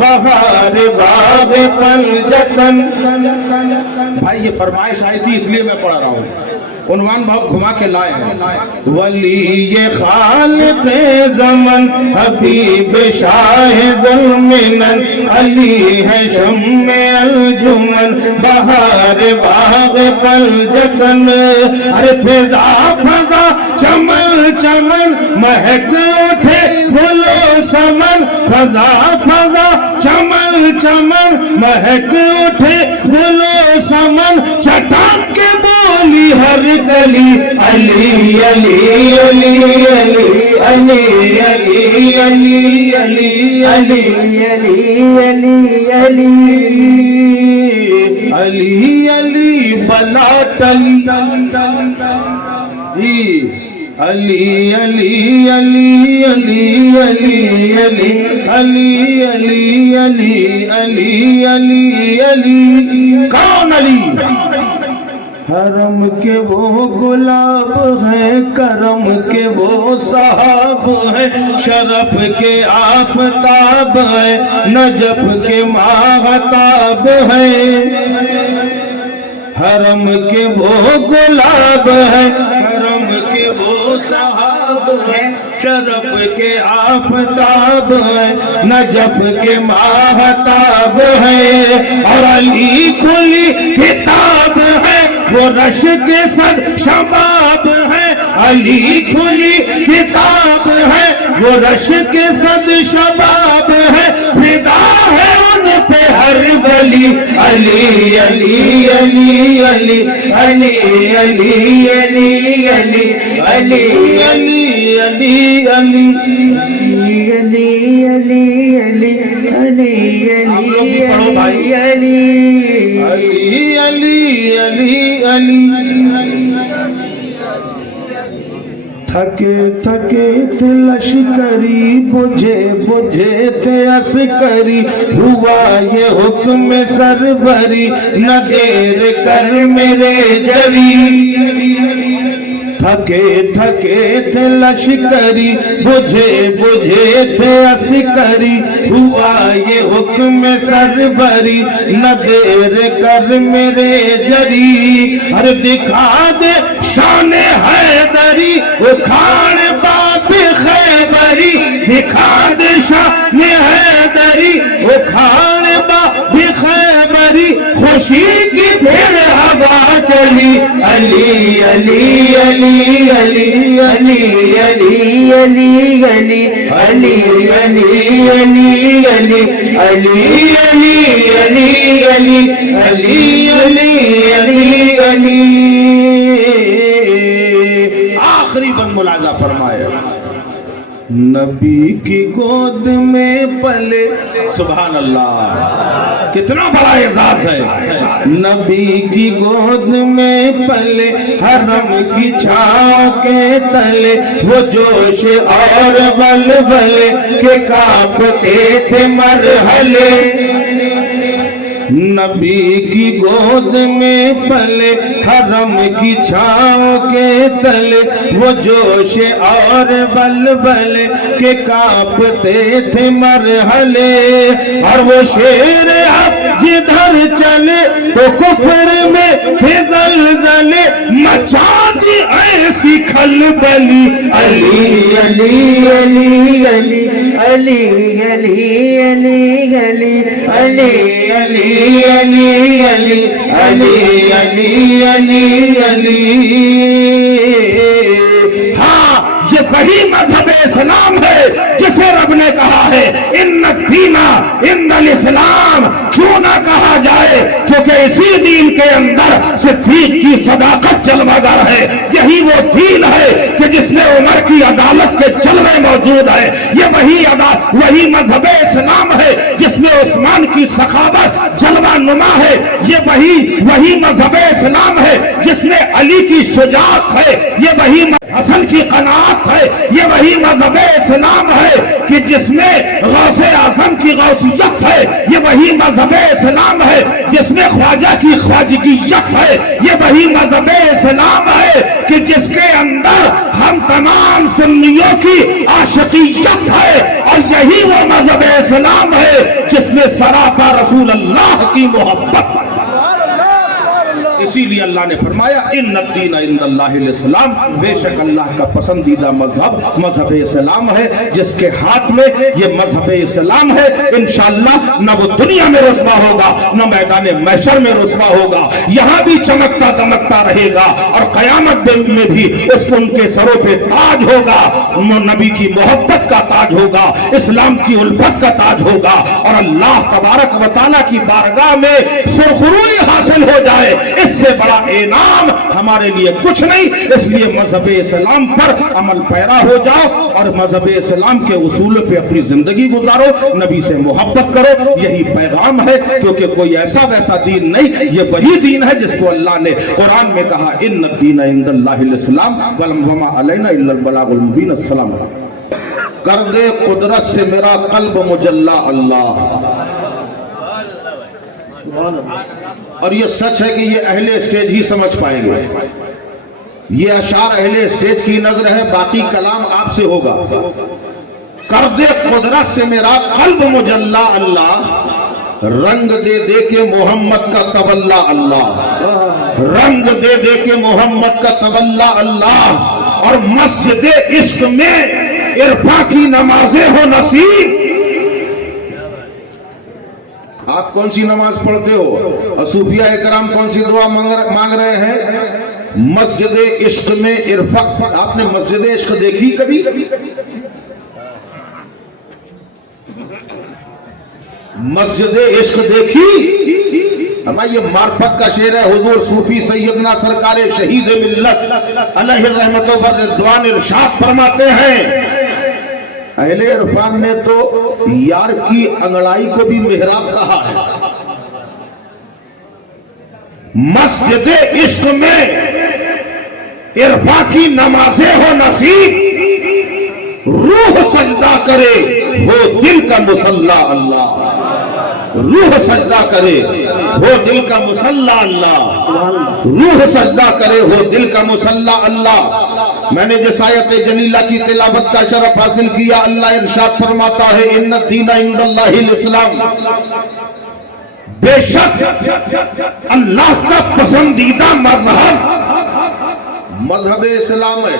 بہار باغ پنجتن. بھائی یہ فرمائش آئی تھی اس لیے میں پڑھ رہا ہوں، عنوان بہت گھما کے لائے ہیں. ولی خالق زمن حبیب شاہ ذوالمنن علی ہے شمع الجمن بہار باغ پنجتن. ارے فضا فضا چمن چمن مہک اٹھے گلو سمن، فضا فضا چمن چمن مہک اٹھے گلو سمن، چٹاک کے بولی ہر گلی علی علی علی علی علی علی علی علی علی علی علی علی بلا تلی علی علی علی علی علی علی علی علی علی علی علی علی. کون علی؟ حرم کے وہ گلاب ہیں، کرم کے وہ صاحب ہیں، شرف کے آفتاب ہیں، نجف کے ماہتاب ہیں. حرم کے وہ گلاب ہیں، حرم کے وہ صاحب ہیں، شرف کے آفتاب ہیں، نجف کے ماہتاب ہیں. اور علی کھلی کتاب ہے، وہ رش کے صد شباب ہے. علی کھلی کتاب ہے، وہ رش کے صد شباب ہے. فدا ہے ان پہ ہر ولی علی علی علی علی علی علی علی علی علی علی علی علی آپ لوگ بھی پڑھو بھائی. علی علی علی علی. تھکے تھکے تھے لشکری، بجھے بجھے تھے عسکری، ہوا یہ حکم سربری، نہ دیر کر میرے جری. تھکے تھکے تھے لشکری، بجھے بجھے تھے عسکری، ہوا یہ حکم سربری، نہ دیر کر میرے جری. ہر دکھا دے شان حیدری، اکھاڑ باب خیبری، دکھا دے شان حیدری، اکھاڑ باب خیبری، خوشی کی پھر ہوا چلی علی علی علی علی علی علی علی علی علی علی علی علی علی علی علی علی علی علی. آخری بند ملاحظہ فرمایا، نبی کی گود میں پلے. سبحان اللہ، کتنا بڑا اعزاز ہے. نبی کی گود میں پلے، حرم کی چھاؤں کے تلے، وہ جوش اور بلبلے کہ کانپتے تھے مرحلے. نبی کی گود میں پلے، حرم کی چھاؤں کے تلے، وہ جوش اور بلبلے کہ کانپتے تھے مرحلے. اور وہ شیر حق جدھر چلے تو کفر میں تھے زلزلے، مچا دی ایسی کھلبلی علی علی علی علی علی علی علی علی علی علی علی علی علی علی علی. ہاں یہ وہی مذہب اسلام ہے جسے رب نے کہا ہے ان الدین ان الاسلام. کیوں نہ کہا جائے؟ کیونکہ اسی دین کے اندر صدیق کی صداقت جلوگر ہے. یہی وہ دین ہے کہ جس میں عمر کی عدالت کے جلوے موجود ہے. یہ وہی مذہب اسلام ہے جس میں عثمان کی سخاوت جلوہ نما ہے. یہ وہی مذہب اسلام ہے جس میں علی کی شجاعت ہے. یہ وہی حسن کی قناعت ہے، یہ وہی مذہب اسلام ہے کہ جس میں غوث اعظم کی غوثیت ہے، یہ وہی مذہب اسلام ہے جس میں خواجہ کی خواجگیت ہے، یہ وہی مذہب اسلام ہے کہ جس کے اندر ہم تمام سنیوں کی عاشقیت ہے، اور یہی وہ مذہب اسلام ہے جس میں سراپا رسول اللہ کی محبت۔ اسی لیے اللہ نے فرمایا ان الدین عند اللہ الاسلام، بے شک اللہ کا پسندیدہ مذہب مذہب اسلام ہے۔ جس کے ہاتھ میں یہ مذہب اسلام ہے انشاءاللہ نہ وہ دنیا میں رسوا ہوگا نہ میدان محشر میں رسوا ہوگا، یہاں بھی چمکتا دمکتا رہے گا اور قیامت میں بھی اس کو ان کے سروں پہ تاج ہوگا، نبی کی محبت کا تاج ہوگا، اسلام کی الفت کا تاج ہوگا، اور اللہ تبارک و تعالیٰ کی بارگاہ میں سرخروئی حاصل ہو جائے، اس سے بڑا انعام ہمارے لیے کچھ نہیں۔ اس لیے مذہب اسلام پر عمل پیرا ہو جاؤ اور مذہب اسلام کے اصول پہ اپنی زندگی گزارو، نبی سے محبت کرو، یہی پیغام ہے، کیونکہ کوئی ایسا ویسا دین نہیں، یہ وہی دین ہے جس کو اللہ نے قرآن میں کہا ان الدین عند اللہ الاسلام وما علینا الا البلاغ المبین۔ السلام کر دے قدرت سے میرا قلب مجلا اللہ۔ اور یہ سچ ہے کہ یہ اہل اسٹیج ہی سمجھ پائیں گے، یہ اشعار اہل اسٹیج کی نظر ہے، باقی کلام آپ سے ہوگا۔ کر دے قدرت سے میرا قلب مجلا اللہ، رنگ دے دے کے محمد کا تولا اللہ، رنگ دے دے کے محمد کا تولا اللہ، اور مسجد عشق میں عرفاں کی نمازیں ہو نصیب۔ آپ کون سی نماز پڑھتے ہو اور صوفیہ اکرام کون سی دعا مانگ رہے ہیں؟ مسجد عشق میں عرفاں۔ آپ نے مسجد عشق دیکھی کبھی؟ مسجد عشق دیکھی؟ ہمارا یہ معرفت کا شعر ہے، حضور صوفی سیدنا سرکار شہید ملت علیہ الرحمت و رضوان ارشاد فرماتے ہیں، اہل عرفان نے تو یار کی انگڑائی کو بھی محراب کہا ہے۔ مسجد عشق میں عرفاں کی نمازیں ہو نصیب، روح سجدہ کرے ہو دل کا مصلی اللہ، روح سجدہ کرے ہو دل کا مصلی اللہ، روح سجدہ کرے ہو دل کا مصلی اللہ۔ میں نے جس آیت جلیلہ کی تلاوت کا شرف حاصل کیا، اللہ ارشاد فرماتا ہے ان الدین عند اللہ الاسلام، بے شک اللہ کا پسندیدہ مذہب مذہب اسلام ہے۔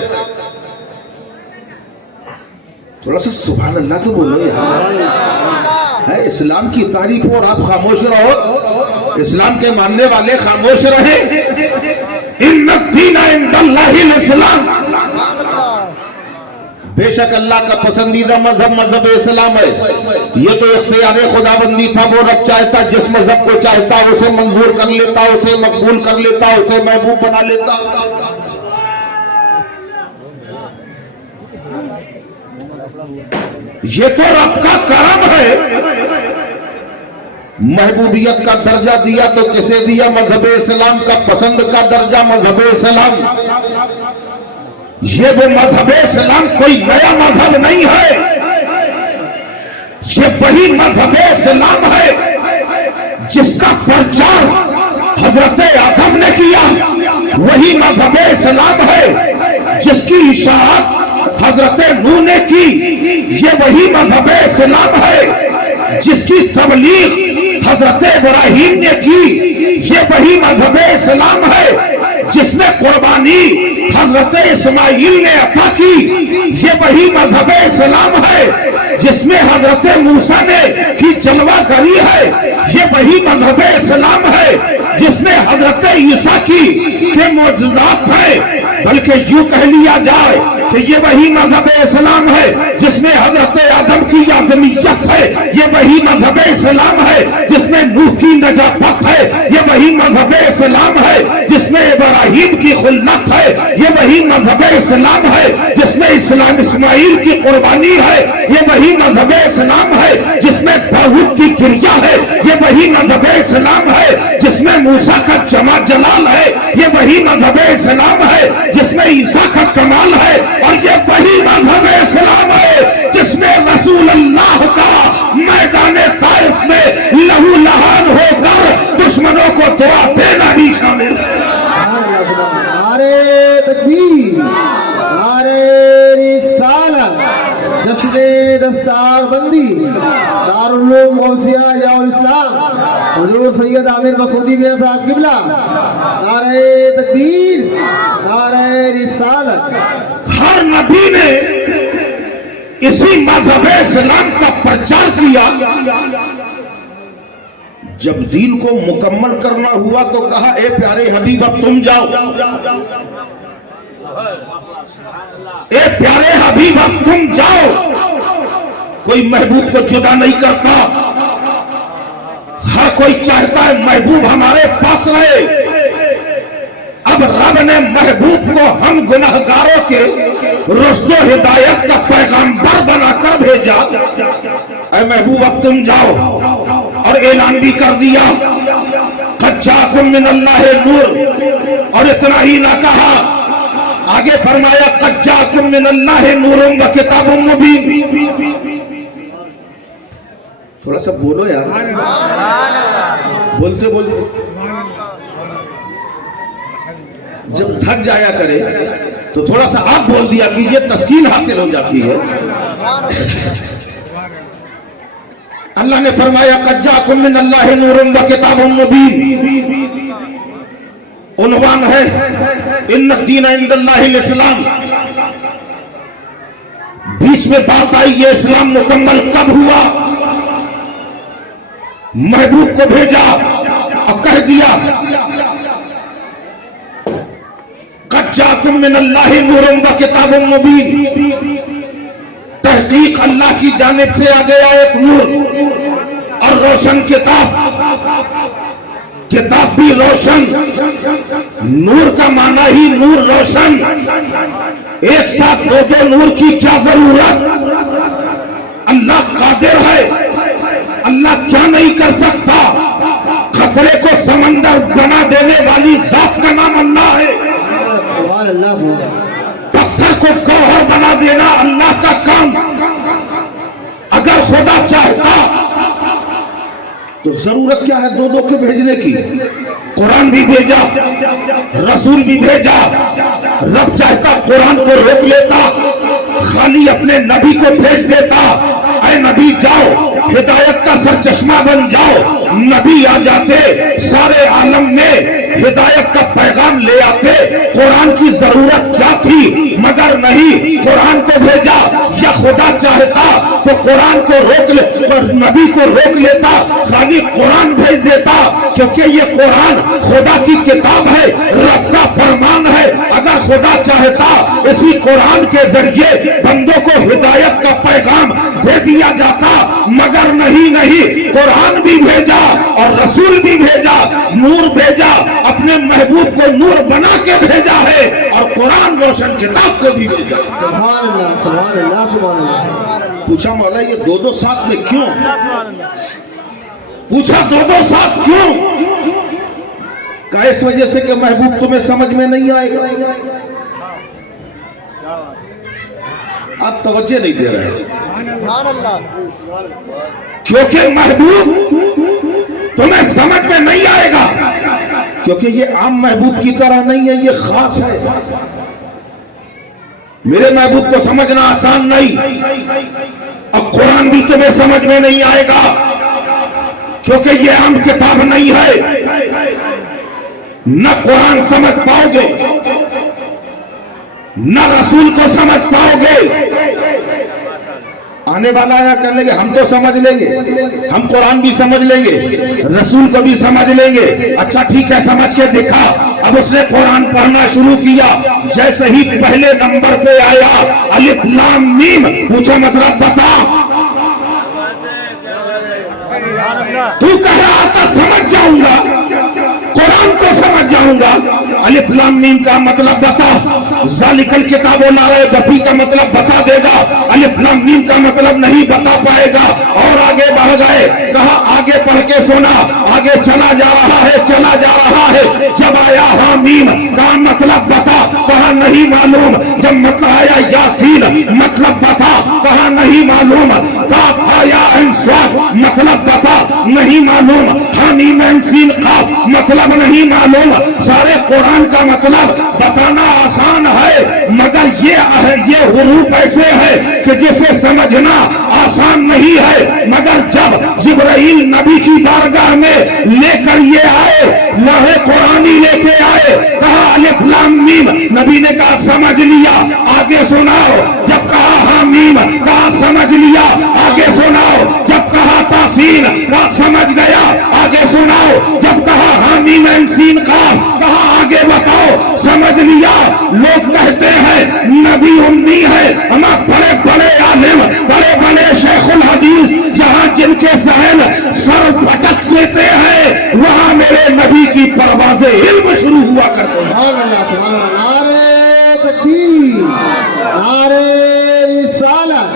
تھوڑا سا سبحان اللہ تو بولو یار، ہے اسلام کی تعریف اور آپ خاموش رہو، اسلام کے ماننے والے خاموش رہیں۔ ان الدین عند اللہ الاسلام، بے شک اللہ کا پسندیدہ مذہب مذہب اسلام ہے۔ یہ تو اختیار خداوندی تھا، وہ رب چاہتا جس مذہب کو چاہتا اسے منظور کر لیتا، اسے مقبول کر لیتا، اسے محبوب بنا لیتا۔ یہ تو رب کا کرم ہے، محبوبیت کا درجہ دیا تو کسے دیا؟ مذہب اسلام کا پسند کا درجہ مذہب اسلام۔ یہ وہ مذہب اسلام کوئی نیا مذہب نہیں ہے، یہ وہی مذہب اسلام ہے جس کا پرچار حضرت آدم نے کیا، وہی مذہب اسلام ہے جس کی اشاعت حضرت نوح نے کی، یہ وہی مذہب اسلام ہے جس کی تبلیغ حضرت ابراہیم نے کی، یہ وہی مذہب اسلام ہے جس میں قربانی حضرت اسماعیل نے عطا کی، یہ وہی مذہب اسلام ہے جس میں حضرت موسیٰ نے کی جلوہ گری ہے، یہ وہی مذہب اسلام ہے جس میں حضرت عیسیٰ کی کے معجزات ہیں، بلکہ یوں کہہ لیا جائے کہ یہ وہی مذہب اسلام ہے جس میں حضرت آدم کی آدمیت ہے، یہ وہی مذہب اسلام ہے جس میں نوح کی نجات ہے، یہ وہی مذہب اسلام ہے جس میں ابراہیم کی خلت ہے، یہ وہی مذہب اسلام ہے جس میں اسماعیل کی قربانی ہے، یہ وہی مذہب اسلام ہے جس میں داؤد کی گریہ ہے، یہ وہی مذہب اسلام ہے جس میں موسیٰ کا جمع جلال ہے، یہ وہی مذہب اسلام ہے جس میں عیسیٰ کا کمال ہے، اور یہ وہی مذہب اسلام ہے جس میں رسول اللہ کا میدان طائف میں لہو لہان ہو کر دشمنوں کو دعا دینا بھی شامل ہے۔ نعرے تکبیر، نعرے رسالت، جشن دستار بندی، دارالعلوم غوثیہ احیاء الاسلام، حضور سید عامر مسعودی میاں صاحب قبلہ، نعرے تکبیر، نعرے رسالت۔ ہر نبی نے اسی مذہب اسلام کا پرچار کیا۔ جب دین کو مکمل کرنا ہوا تو کہا اے پیارے حبیب اب تم جاؤ، اے پیارے حبیب اب تم جاؤ۔ کوئی محبوب کو جدا نہیں کرتا، ہر کوئی چاہتا ہے محبوب ہمارے پاس رہے۔ اب رب نے محبوب کو ہم گناہگاروں کے رشد و ہدایت کا پیغامبر بنا کر بھیجا۔ اے محبوب اب تم جاؤ، اور اعلان بھی کر دیا قد جاءکم من اللہ نور، اور اتنا ہی نہ کہا، آگے فرمایا قد جاءکم من اللہ نور و کتاب مبین۔ تھوڑا سا بولو یار، بولتے بولتے جب تھک جایا کرے تو تھوڑا سا آپ بول دیا کیجئے، تسکین حاصل ہو جاتی ہے۔ اللہ نے فرمایا قد جاءکم من اللہ نور و کتاب مبین، عنوان ہے ان الدین عند اللہ الاسلام۔ بیچ میں بات آئی یہ اسلام مکمل کب ہوا؟ محبوب کو بھیجا اور کہہ دیا قد جاءکم من اللہ نور و کتاب مبین، تحقیق اللہ کی جانب سے آ گیا ایک نور اور روشن کتاب، کتاب بھی روشن، نور کا معنی ہی نور روشن، ایک ساتھ دو نور کی کیا ضرورت؟ اللہ قادر ہے، اللہ کیا نہیں کر سکتا؟ خطرے کو سمندر بنا دینے والی ذات کا نام اللہ ہے، سبحان اللہ، سبحان اللہ۔ پتھر کو گوہر بنا دینا اللہ کا کام۔ اگر خدا چاہتا تو ضرورت کیا ہے دو کے بھیجنے کی؟ قرآن بھی بھیجا، رسول بھی بھیجا۔ رب چاہتا قرآن کو روک لیتا، خالی اپنے نبی کو بھیج دیتا، اے نبی جاؤ ہدایت کا سرچشمہ بن جاؤ۔ نبی آ جاتے، سارے عالم میں ہدایت کا پیغام لے آتے، قرآن کی ضرورت کیا تھی؟ مگر نہیں، قرآن کو بھیجا۔ یا خدا چاہتا تو قرآن کو روک لے، نبی کو روک لیتا، خالی قرآن بھیج دیتا، کیونکہ یہ قرآن خدا کی کتاب ہے، رب کا فرمان ہے۔ اگر خدا چاہتا اسی قرآن کے ذریعے بندوں کو ہدایت کا پیغام دے دیا جاتا، مگر نہیں، قرآن بھی بھیجا اور رسول بھی بھیجا، نور بھیجا، اپنے محبوب کو نور بنا کے بھیجا ہے، اور قرآن روشن کتاب کو بھی بھیجا۔ سبحان اللہ، سبحان اللہ، سبحان اللہ۔ پوچھا مولا یہ دو ساتھ میں کیوں؟ پوچھا دو ساتھ کیوں؟ کہ اس وجہ سے کہ محبوب تمہیں سمجھ میں نہیں آئے گا۔ آپ توجہ نہیں دے رہے، کیونکہ محبوب تمہیں سمجھ میں نہیں آئے گا، کیونکہ یہ عام محبوب کی طرح نہیں ہے، یہ خاص ہے۔ میرے محبوب کو سمجھنا آسان نہیں، اب قرآن بھی تمہیں سمجھ میں نہیں آئے گا، کیونکہ یہ عام کتاب نہیں ہے، نہ قرآن سمجھ پاؤ گے، نہ رسول کو سمجھ پاؤ گے۔ آنے والا آیا کہنے لگے ہم تو سمجھ لیں گے، ہم قرآن بھی سمجھ لیں گے، رسول کو بھی سمجھ لیں گے۔ اچھا ٹھیک ہے، سمجھ کے دکھا۔ اب اس نے قرآن پڑھنا شروع کیا، جیسے ہی پہلے نمبر پہ آیا الف لام میم، پوچھا مطلب بتا۔ تو کہہ رہا تھا سمجھ جاؤں گا، قرآن کو سمجھ جاؤں گا، الف لام میم کا مطلب بتا۔ ذالک الکتاب لا ریب فیہ کا مطلب بتا دے گا، الف لام میم کا مطلب نہیں بتا پائے گا۔ اور آگے بڑھ گئے، کہا آگے پڑھ کے سنا، آگے چلا جا رہا ہے، چلا جا رہا जब आया हामीम का मतलब बता, कहा नहीं मालूम। जब मतलब आया यासीन मतलब बता, कहा नहीं मालूम। काफ आया इंस्वाद मतलब बता, नहीं मालूम। हामीम इंसीन काफ मतलब नहीं मालूम। सारे कुरान का मतलब बताना आसान है, मगर ये हुरूफ ऐसे है कि जिसे समझना आसान नहीं है। मगर जब जिब्राइल नबी की बारगाह में लेकर ये आए, लौहे कुरानी लेके आए, कहा अलिफ लाम मीम, नबी ने कहा समझ लिया, आगे सुनाओ। जब कहा हामीम, कहा समझ लिया, आगे सुनाओ। जब कहा तासीन, कहा समझ गया, आगे सुनाओ। जब कहा हामीम इंसीन कहा आगे बताओ, समझ लिया। लोग कहते हैं नबी उम्मी है, हम बड़े बड़े आलिम, बड़े बड़े शेखुल हदीस, जहां जिनके जहन सर भटक देते हैं, वहां मेरे नबी की परवाज़े इल्म शुरू हुआ करते हैं। सुभान अल्लाह, सुभान अल्लाह। नारे तकबीर, नारे रिसालत,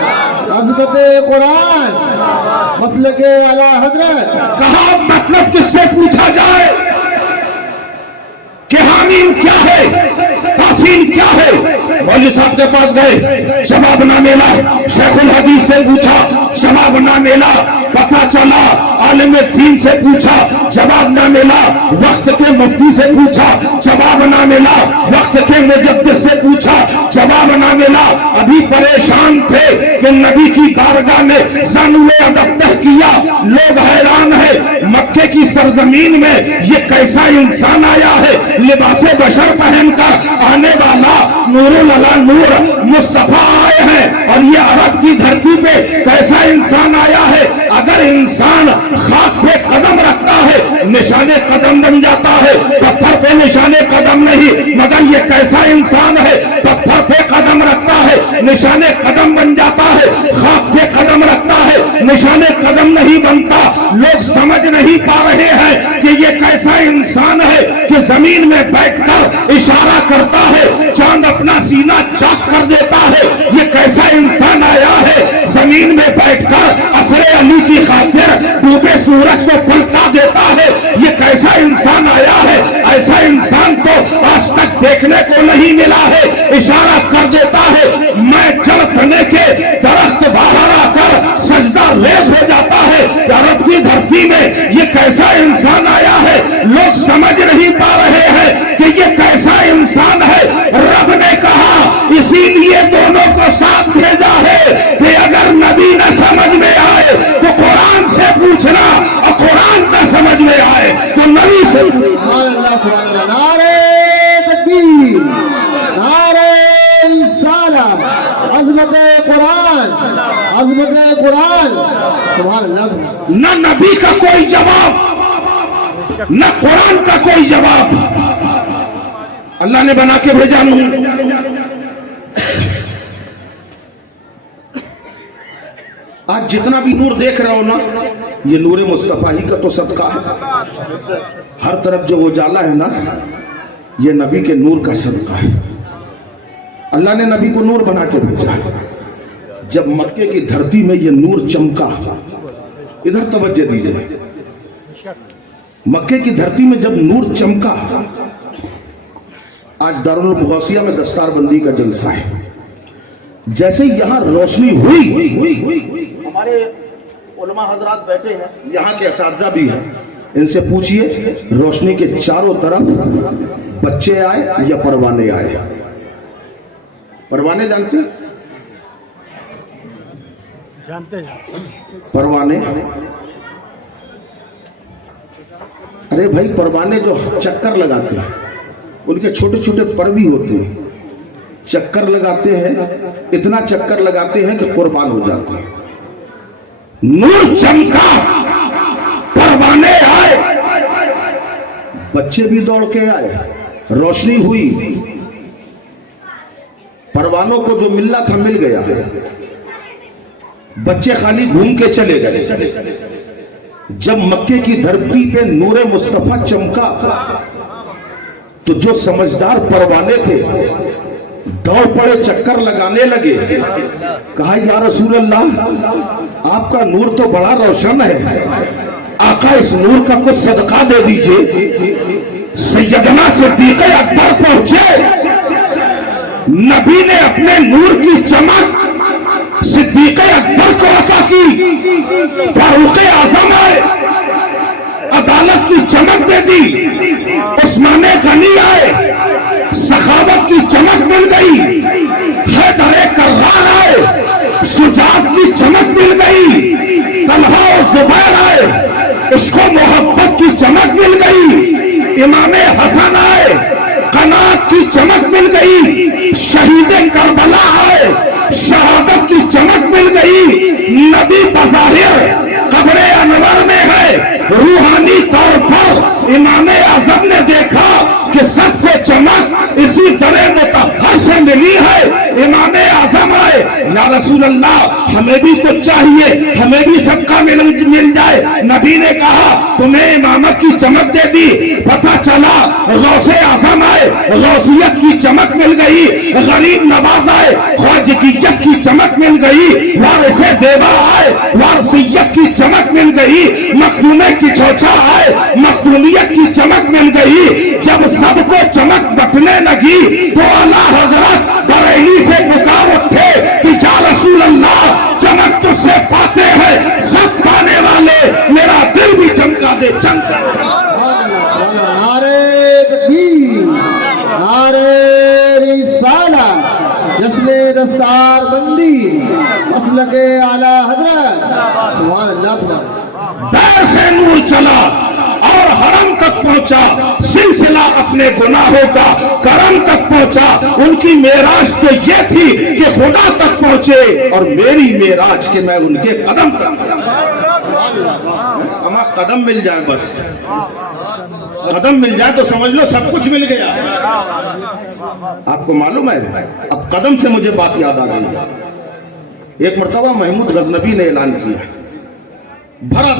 अज़मत कुरान, मसलक आला हजरत। कहा मतलब किससे पूछा जाए कि हामीम क्या है, तासीन क्या है? मौलवी साहब के पास गए, जवाब ना मिला। शेखुल हदीस से पूछा, जवाब ना मिला। पता चला आलिम दीन से पूछा, जवाब ना मिला। वक्त के मुफ्ती से पूछा, जवाब ना मिला। वक्त के मुजद्दिद से पूछा, जवाब ना मिला। अभी परेशान थे कि नबी की बारगाह में ज़ानुल अदब तह किया। लोग हैरान है, मक्के की सरजमीन में ये कैसा इंसान आया है, लिबासे बशर पहनकर आने वाला नूरुल अला नूर मुस्तफा आए हैं, और ये अरब की धरती पे कैसा इंसान आया है। अगर इंसान खाक पे कदम रखता है निशाने कदम बन जाता है, पत्थर पे निशाने कदम नहीं। मगर ये कैसा इंसान है, पत्थर पे कदम रखता है निशाने कदम बन जाता है, खाक पे कदम रखता है निशाने कदम नहीं बनता। लोग समझ नहीं पा रहे हैं कि ये कैसा इंसान है कि जमीन में बैठकर इशारा करता है, चांद अपना सीना चाक कर देता है। ये कैसा इंसान आया है, जमीन में बैठकर असरे अली की खातिर डूबे सूरज को पलटा देता है। ये कैसा इंसान आया है, ऐसा इंसान तो आज तक देखने को नहीं मिला है। इशारा कर देता है, मैं जल तने के दरख्त बाहर आकर सजदा रेज हो जाता है। अरब की धरती में ये कैसा इंसान आया है, लोग समझ नहीं पा रहे हैं कि ये कैसा इंसान है। रब ने कहा इसीलिए दोनों को साथ भेजा है कि अगर नबी न समझ में आए तो कुरान से पूछना, और कुरान न समझ में आए तो नबी से। सुभान अल्लाह, सुभान अल्लाह। नारे तकबीर, नारे रिसालत, अज़मत कुरान, अज़मत कुरान। सुभान अल्लाह, सुभान अल्लाह। न नबी का कोई जवाब, न कुरान का कोई जवाब। अल्लाह ने बना के भेजा नूर। आज जितना भी नूर देख रहे हो ना, ये नूर मुस्तफा ही का तो सदका है। हर तरफ जो उजाला है ना, ये नबी के नूर का सदका है। अल्लाह ने नबी को नूर बना के भेजा। जब मक्के की धरती में ये नूर चमका, इधर तवज्जो दीजिए, मक्के की धरती में जब नूर चमका, आज दारुल गौसिया में दस्तारबंदी का जलसा है। जैसे यहां रोशनी हुई, हमारे उलमा हजरात बैठे हैं, यहाँ के असातिज़ा भी हैं, इनसे पूछिए रोशनी के चारों तरफ बच्चे आए या परवाने आए? परवाने जानते हैं? परवाने, अरे भाई परवाने जो चक्कर लगाते हैं, उनके छोटे छोटे पर भी होते हैं, चक्कर लगाते हैं, इतना चक्कर लगाते हैं कि कुर्बान हो जाते हैं। नूर चमका, परवाने आए, बच्चे भी दौड़ के आए, रोशनी हुई, परवानों को जो मिलना था मिल गया, बच्चे खाली घूम के चले गए। जब मक्के की धरती पे नूरे मुस्तफा चमका तो जो समझदार परवाने थे दौड़ पड़े, चक्कर लगाने लगे। कहा या रसूल अल्लाह, आपका नूर तो बड़ा रोशन है, आका इस नूर का कुछ सदका दे दीजिए। सैयदना सिद्दीक़ अकबर पहुंचे, नबी ने अपने नूर की चमक सिद्दीक़ अकबर को अता की। फारूक आज़म आए, अदालत की चमक दे दी। उस्मान गनी आए, सखावत की चमक मिल गई। हैदर कर्रार आए, शुजाअत की चमक मिल गई। तलहा और जुबैर आए, इसको मोहब्बत की चमक मिल गई। इमाम हसन आए, कनात की चमक मिल गई। शहीद करबला आए, शहादत की चमक मिल गई। नबी बज़ाहिर कब्रे अनवर में है, रूहानी तौर पर इमाम आज़म ने देखा कि सबको चमक इसी तरह मुतहर से मिली है। इमाम आज़म आए, या रसूल अल्लाह हमें भी कुछ चाहिए, हमें भी सबका मिल जाए। नबी ने कहा तुम्हें इमामत की चमक दे दी। पता चला गौसे आज़म आए, गौसियत की चमक मिल गई। गरीब नवाज आए, ख्वाजगियत की चमक मिल गई। वारिसे देवा आए, वारसियत की चमक मिल गई। मखदूमे की चौचा आए, मखदूमियत की चमक मिल गई। जब सबको चमक बटने लगी तो आला हजरत बरेली से पुकार उठे कि या रसूल अल्लाह चमक तुझसे पाते हैं सब पाने वाले, मेरा दिल भी चमका दे। चमका नारे तकबीर, नारे रिसालत, जश्न दस्तार बंदी, मसलके आला हजरत। सुभान अल्लाह, सुभान अल्लाह। दर से नूर चला और हरम तक पहुंचा। सिलसिला अपने गुनाहों का करम तक पहुंचा। उनकी मेराज तो ये थी कि खुदा तक पहुंचे, और मेरी मेराज के मैं उनके कदम तक। हमारा कदम मिल जाए, बस कदम मिल जाए तो समझ लो सब कुछ मिल गया। आपको मालूम है, अब कदम से मुझे बात याद आ गई। एक मर्तबा महमूद गजनबी ने ऐलान किया, भरा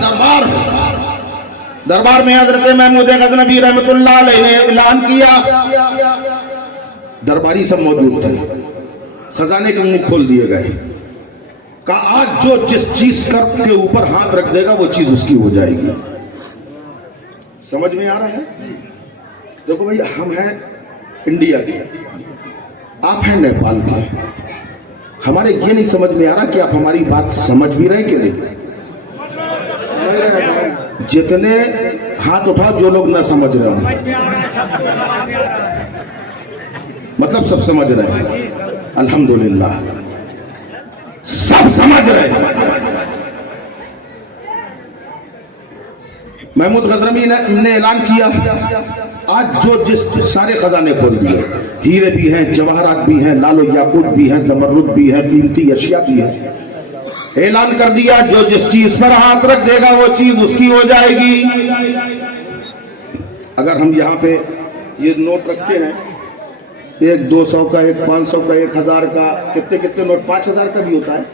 दरबार में हजरत महमूद गजनबी रहमतुल्लाह अलैह ने ऐलान किया। दरबारी सब मौजूद थे, खजाने के मुंह खोल दिए गए। कहा आज जो जिस चीज कर के ऊपर हाथ रख देगा वो चीज उसकी हो जाएगी। समझ में आ रहा है? देखो भाई, हम हैं इंडिया के, आप हैं नेपाल के। हमारे ये नहीं समझ में आ रहा कि आप हमारी बात समझ भी रहे कि नहीं। जितने हाथ उठाओ जो लोग ना समझ रहे हो, मतलब सब समझ रहे हैं। अल्हम्दुलिल्लाह, सब समझ रहे हैं। महमूद गजनबी ने ऐलान किया, आज जो जिस सारे खजाने खोल दिए, हीरे भी हैं, जवाहरात भी हैं, लालो याकूत भी हैं, जमरुद भी हैं, कीमती अशिया भी है। ऐलान कर दिया जो जिस चीज पर हाथ रख देगा वो चीज उसकी हो जाएगी। अगर हम यहाँ पे ये नोट रखे हैं, एक 200 का, एक 500 का, 1000 का, कितने नोट, 5000 का भी होता है,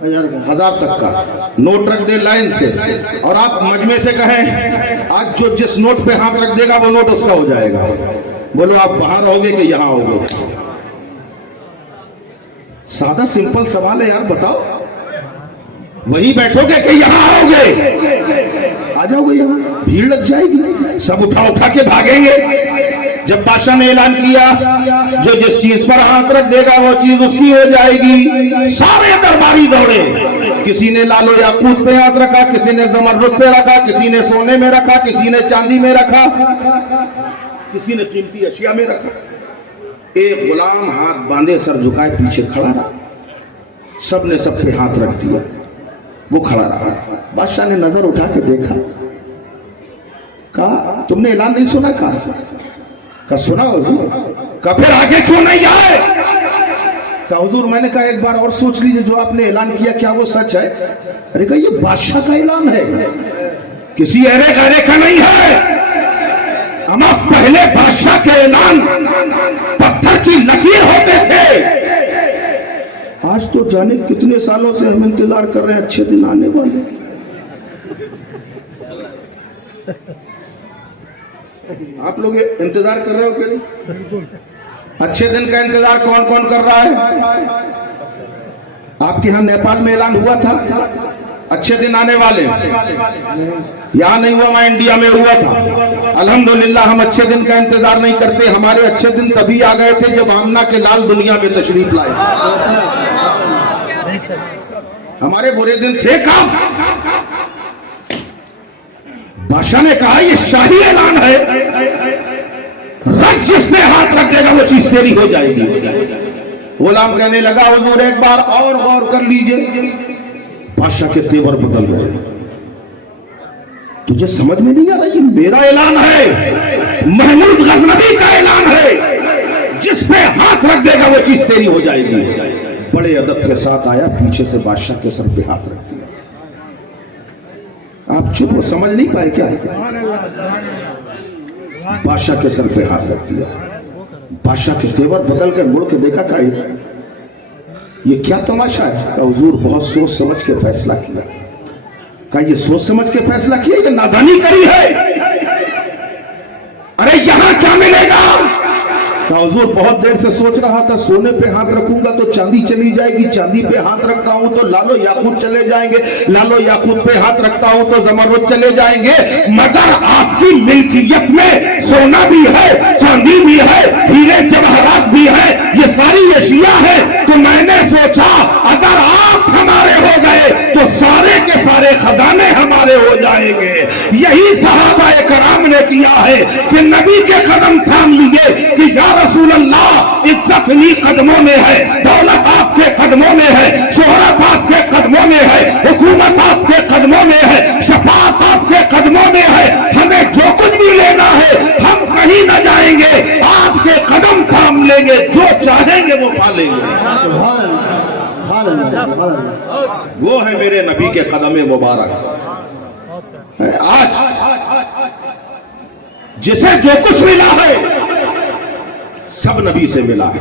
1000 तक का नोट रख दे लाइन से, और आप मजमे से कहें आज जो जिस नोट पे हाथ रख देगा वो नोट उसका हो जाएगा। बोलो आप बाहर रहोगे कि यहाँ होगे? सादा सिंपल सवाल है यार, बताओ। वही बैठोगे कि यहाँ आओगे? आ जाओगे, यहाँ भीड़ लग जाएगी, सब उठा के भागेंगे। जब बादशाह ने ऐलान किया जो जिस चीज पर हाथ रख देगा वो चीज उसकी हो जाएगी, सारे दरबारी दौड़े। किसी ने लालो याकूत पे हाथ रखा, किसी ने जमरुद पे रखा, किसी ने सोने में रखा, किसी ने चांदी में रखा, किसी ने कीमती अशिया में रखा। एक गुलाम हाथ बांधे सर झुकाए पीछे खड़ा रहा। सब ने सब पे हाथ रख दिया, वो खड़ा रहा। बादशाह ने नजर उठा के देखा, कहा तुमने ऐलान नहीं सुना? कहा सुना हुजूर। कहा फिर आगे क्यों नहीं आए? कहा हुजूर मैंने कहा एक बार और सोच लीजिए, जो आपने ऐलान किया क्या वो सच है? अरे कहा ये बादशाह का ऐलान है, किसी अरे गहरे का नहीं है। हम पहले बादशाह के ऐलान पत्थर की लकीर होते थे, आज तो जाने कितने सालों से हम इंतजार कर रहे हैं अच्छे दिन आने वाले। आप लोग इंतजार कर रहे हो कि नहीं? अच्छे दिन का इंतजार कौन कौन कर रहा है? आपके यहाँ नेपाल में ऐलान हुआ था, अच्छे दिन आने वाले, यहाँ नहीं हुआ, मैं इंडिया में हुआ था। अल्हम्दुलिल्लाह हम अच्छे दिन का इंतजार नहीं करते, हमारे अच्छे दिन तभी आ गए थे जब आमना के लाल दुनिया में तशरीफ लाए। हमारे बुरे दिन थे कब? बादशाह ने कहा ये शाही ऐलान है, रख जिस पे हाथ रख देगा वो चीज तेरी हो जाएगी। गुलाम कहने लगा हुजूर एक बार और गौर कर लीजिए। बादशाह के तेवर बदल गए। तुझे समझ में नहीं आ रहा, ये मेरा ऐलान है, महमूद गजनवी का ऐलान है, जिस पे हाथ रख देगा वो चीज तेरी हो जाएगी। बड़े अदब के साथ आया, पीछे से बादशाह के सर पे हाथ रख दिया। आप चुप हो, समझ नहीं पाए क्या? बादशाह के सर पे हाथ रख दिया। बादशाह के तेवर बदल कर मुड़ के देखा, कहा ये क्या तमाशा है? कहा हुजूर बहुत सोच समझ के फैसला किया। कहा ये सोच समझ के फैसला किया, ये नादानी करी है। अरे यहां क्या मिलेगा? कहा हुजूर बहुत देर से सोच रहा था, सोने पे हाथ रखूंगा तो चांदी चली जाएगी, चांदी पे हाथ रखता हूं तो लालो याकूत चले जाएंगे, लालो याकूत पे हाथ रखता हूं तो जमरुद चले जाएंगे। मगर आपकी मिल्कियत में सोना भी है, चांदी भी है, हीरे जवाहरात भी है, ये सारी अशिया है। तो मैंने सोचा अगर आप हमारे हो गए तो सारे के सारे खजाने हमारे हो जाएंगे। यही सहाबा कराम ने किया है कि नबी के कदम थाम लिए कि या रसूल अल्लाह, इज्जत इन्हीं कदमों में है, दौलत आपके कदमों में है, शोहरत आपके कदमों में है, हुकूमत आपके कदमों में है, शफाअत आपके कदमों में है। हमें जो कुछ भी लेना है हम कहीं न जाएंगे, आपके कदम थाम लेंगे, जो चाहेंगे वो पालेंगे। वो है मेरे नबी के कदम मुबारक। आज जिसे जो कुछ मिला है सब नबी से मिला है।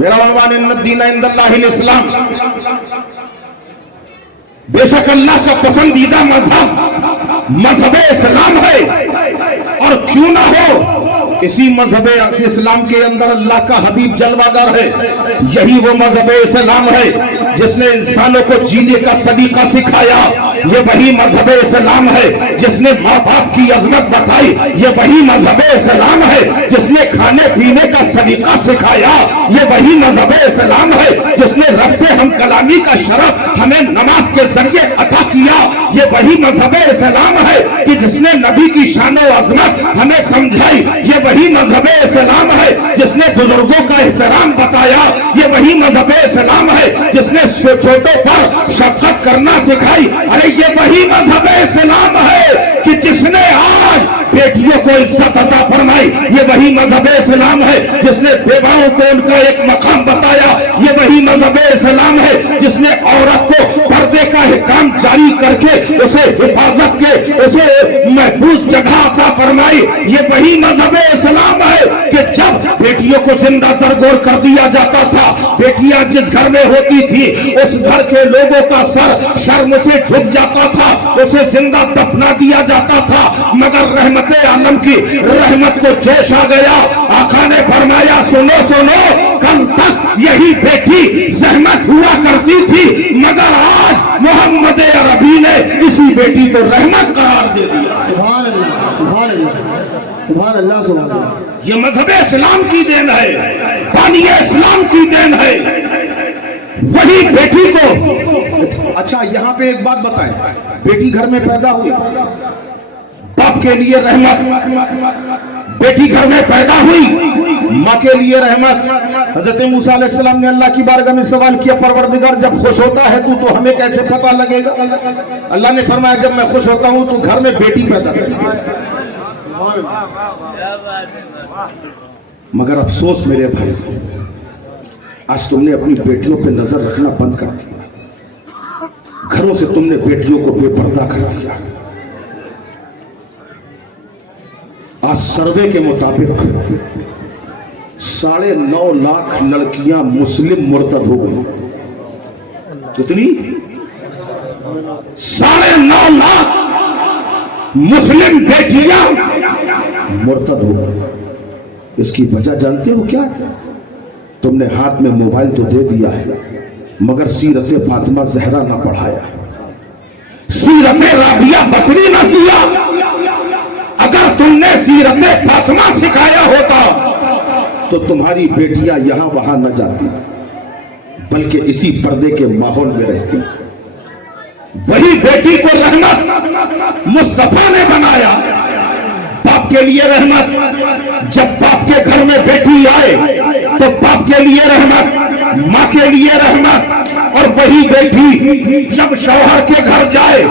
मेरा उन्वान इन्नद्दीन इंदल्लाहिल इस्लाम, बेशक अल्लाह का पसंदीदा मजहब इस्लाम है। और क्यों ना हो, इसी मजहब इस्लाम के अंदर अल्लाह का हबीब जलवागर है। यही वो मजहब इस्लाम है जिसने इंसानों को जीने का सलीका सिखाया। ये वही मजहब इस्लाम है जिसने माँ बाप की अजमत बताई। ये वही मजहब इस्लाम है जिसने खाने पीने का सलीका सिखाया। ये वही मजहब इस्लाम है जिसने रब से हम कलामी का शरफ हमें नमाज के जरिए अता किया। ये वही मजहब इस्लाम है कि जिसने नबी की शान और अजमत हमें समझाई। ये वही मजहब इस्लाम है जिसने बुजुर्गों का एहतराम बताया। ये वही मजहब इस्लाम है जिसने छोटों पर शफकत करना सिखाई। अरे ये वही मजहब इस्लाम है कि जिसने आज बेटियों को इज्जत अता फरमाई। ये वही मजहब इस्लाम है जिसने बेवाओं को उनका एक मकाम बताया। ये वही मजहब इस्लाम है जिसने औरत को पर्दे का काम जारी करके उसे हिफाजत के, उसे महफूज जगह अता फरमाई। ये वही मजहब इस्लाम है कि जब बेटियों को जिंदा दरगोर कर दिया जाता था, बेटियां जिस घर में होती थी उस घर के लोगों का सर शर्म से झुक जाता था, उसे जिंदा दफना दिया जाता था। मगर रहमत आलम की रहमत को जोश आ गया। आका ने फरमाया सुनो सुनो, कल तक यही बेटी जहमत हुआ करती थी, मगर आज मोहम्मद अरबी ने इसी बेटी को रहमत करार दे दिया। सुभान अल्लाह, सुभान अल्लाह, सुभान अल्लाह, सुभान अल्लाह। ये मजहब इस्लाम की देन है, पानी इस्लाम की देन है। वही बेटी को, अच्छा यहाँ पे एक बात बताएं, बेटी घर में पैदा हुई, बाप के लिए रहमत। बेटी घर में पैदा हुई, माँ के लिए रहमत। हजरत मूसा अलैहिस्सलाम ने अल्लाह की बारगाह में सवाल किया, परवरदिगार जब खुश होता है तो हमें कैसे पता लगेगा? अल्लाह ने फरमाया जब मैं खुश होता हूँ तो घर में बेटी पैदा करती। मगर अफसोस मेरे भाई, आज तुमने अपनी बेटियों पे नजर रखना बंद कर दिया। घरों से तुमने बेटियों को बेपर्दा कर दिया। आज सर्वे के मुताबिक 9.5 लाख लड़कियां मुस्लिम मुर्तद हो गई। कितनी? 9.5 लाख मुस्लिम बेटियां मुर्तद हो गई। इसकी वजह जानते हो क्या? तुमने हाथ में मोबाइल तो दे दिया है, مگر سیرت فاطمہ زہرا نہ پڑھایا، سیرت رابعہ بصری نہ کیا۔ اگر تم نے سیرت فاطمہ سکھایا ہوتا تو تمہاری بیٹیاں یہاں وہاں نہ جاتی، بلکہ اسی پردے کے ماحول میں رہتی۔ وہی بیٹی کو رحمت مصطفیٰ نے بنایا، باپ کے لیے رحمت۔ جب باپ کے گھر میں بیٹی آئے تو باپ کے لیے رحمت، ماں کے لیے رحمت، اور وہی بیٹی جب شوہر کے گھر جائے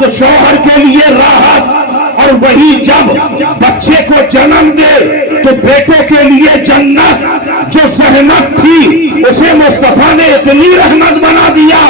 تو شوہر کے لیے راحت، اور وہی جب بچے کو جنم دے تو بیٹوں کے لیے جنت۔ جو زحمت تھی اسے مصطفیٰ نے اتنی رحمت بنا دیا،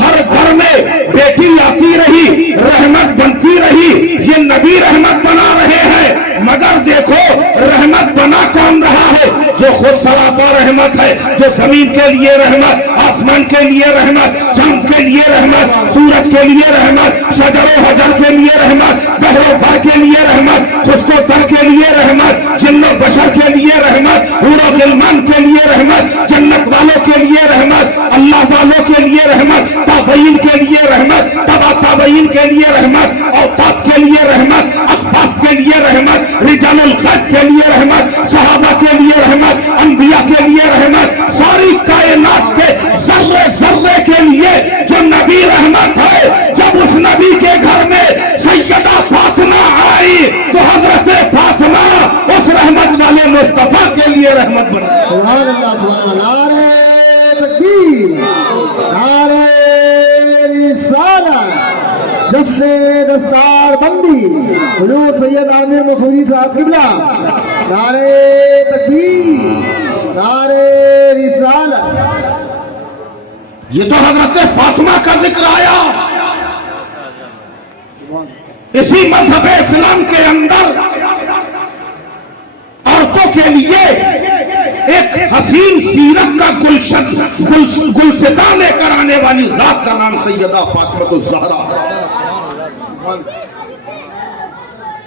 ہر گھر میں بیٹی آتی رہی، رحمت بنتی رہی۔ یہ نبی رحمت بنا رہے ہیں، مگر دیکھو رحمت بنا کون رہا ہے؟ جو خود سراپا رحمت ہے، جو زمین کے لیے رحمت، آسمان کے لیے رحمت، چاند کے لیے رحمت، سورج کے لیے رحمت، شجر و حجر کے لیے رحمت، بحر و بحر کے لیے رحمت، خشک و تر کے لیے رحمت، جن و بشر کے لیے رحمت، حور و غلمان کے لیے رحمت، جنت والوں کے لیے رحمت، اللہ والوں کے لیے رحمت، تابعین کے لیے رحمت، تبع تابعین کے لیے رحمت، اوتاد کے لیے رحمت، اخباس کے لیے رحمت، رجال الغیب کے لیے رحمت، صحابہ کے لیے رحمت، انبیاء کے لیے رحمت، ساری کائنات کے ذرے ذرے کے لیے جو نبی رحمت ہے۔ جب اس نبی کے گھر میں سیدہ فاطمہ آئی تو حضرت فاطمہ اس رحمت والے مصطفیٰ کے لیے رحمت بن گئی۔ سبحان اللہ سبحان اللہ، نعرہ تکبیر، نعرہ رسالت، جس سے دستار بندی حضور سید عامر مسعودی صاحب قبلہ، نعرہ تکبیر، نعرہ رسالت۔ یہ تو حضرت فاطمہ کا ذکر آیا۔ اسی مذہب اسلام کے اندر عورتوں کے لیے ایک حسین سیرت کا گلستان لے کر آنے والی ذات کا نام سیدہ فاطمہ الزہرا۔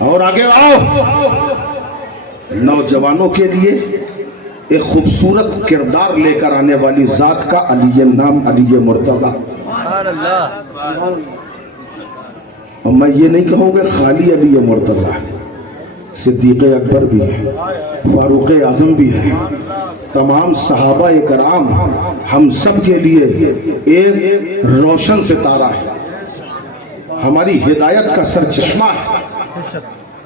اور آگے آؤ، نوجوانوں کے لیے ایک خوبصورت کردار لے کر آنے والی ذات کا علی نام علی مرتضیٰ۔ اور میں یہ نہیں کہوں گا خالی علی مرتضیٰ، صدیق اکبر بھی ہے، فاروق اعظم بھی ہے، تمام صحابہ کرام ہم سب کے لیے ایک روشن ستارہ ہے، ہماری ہدایت کا سرچشمہ ہے۔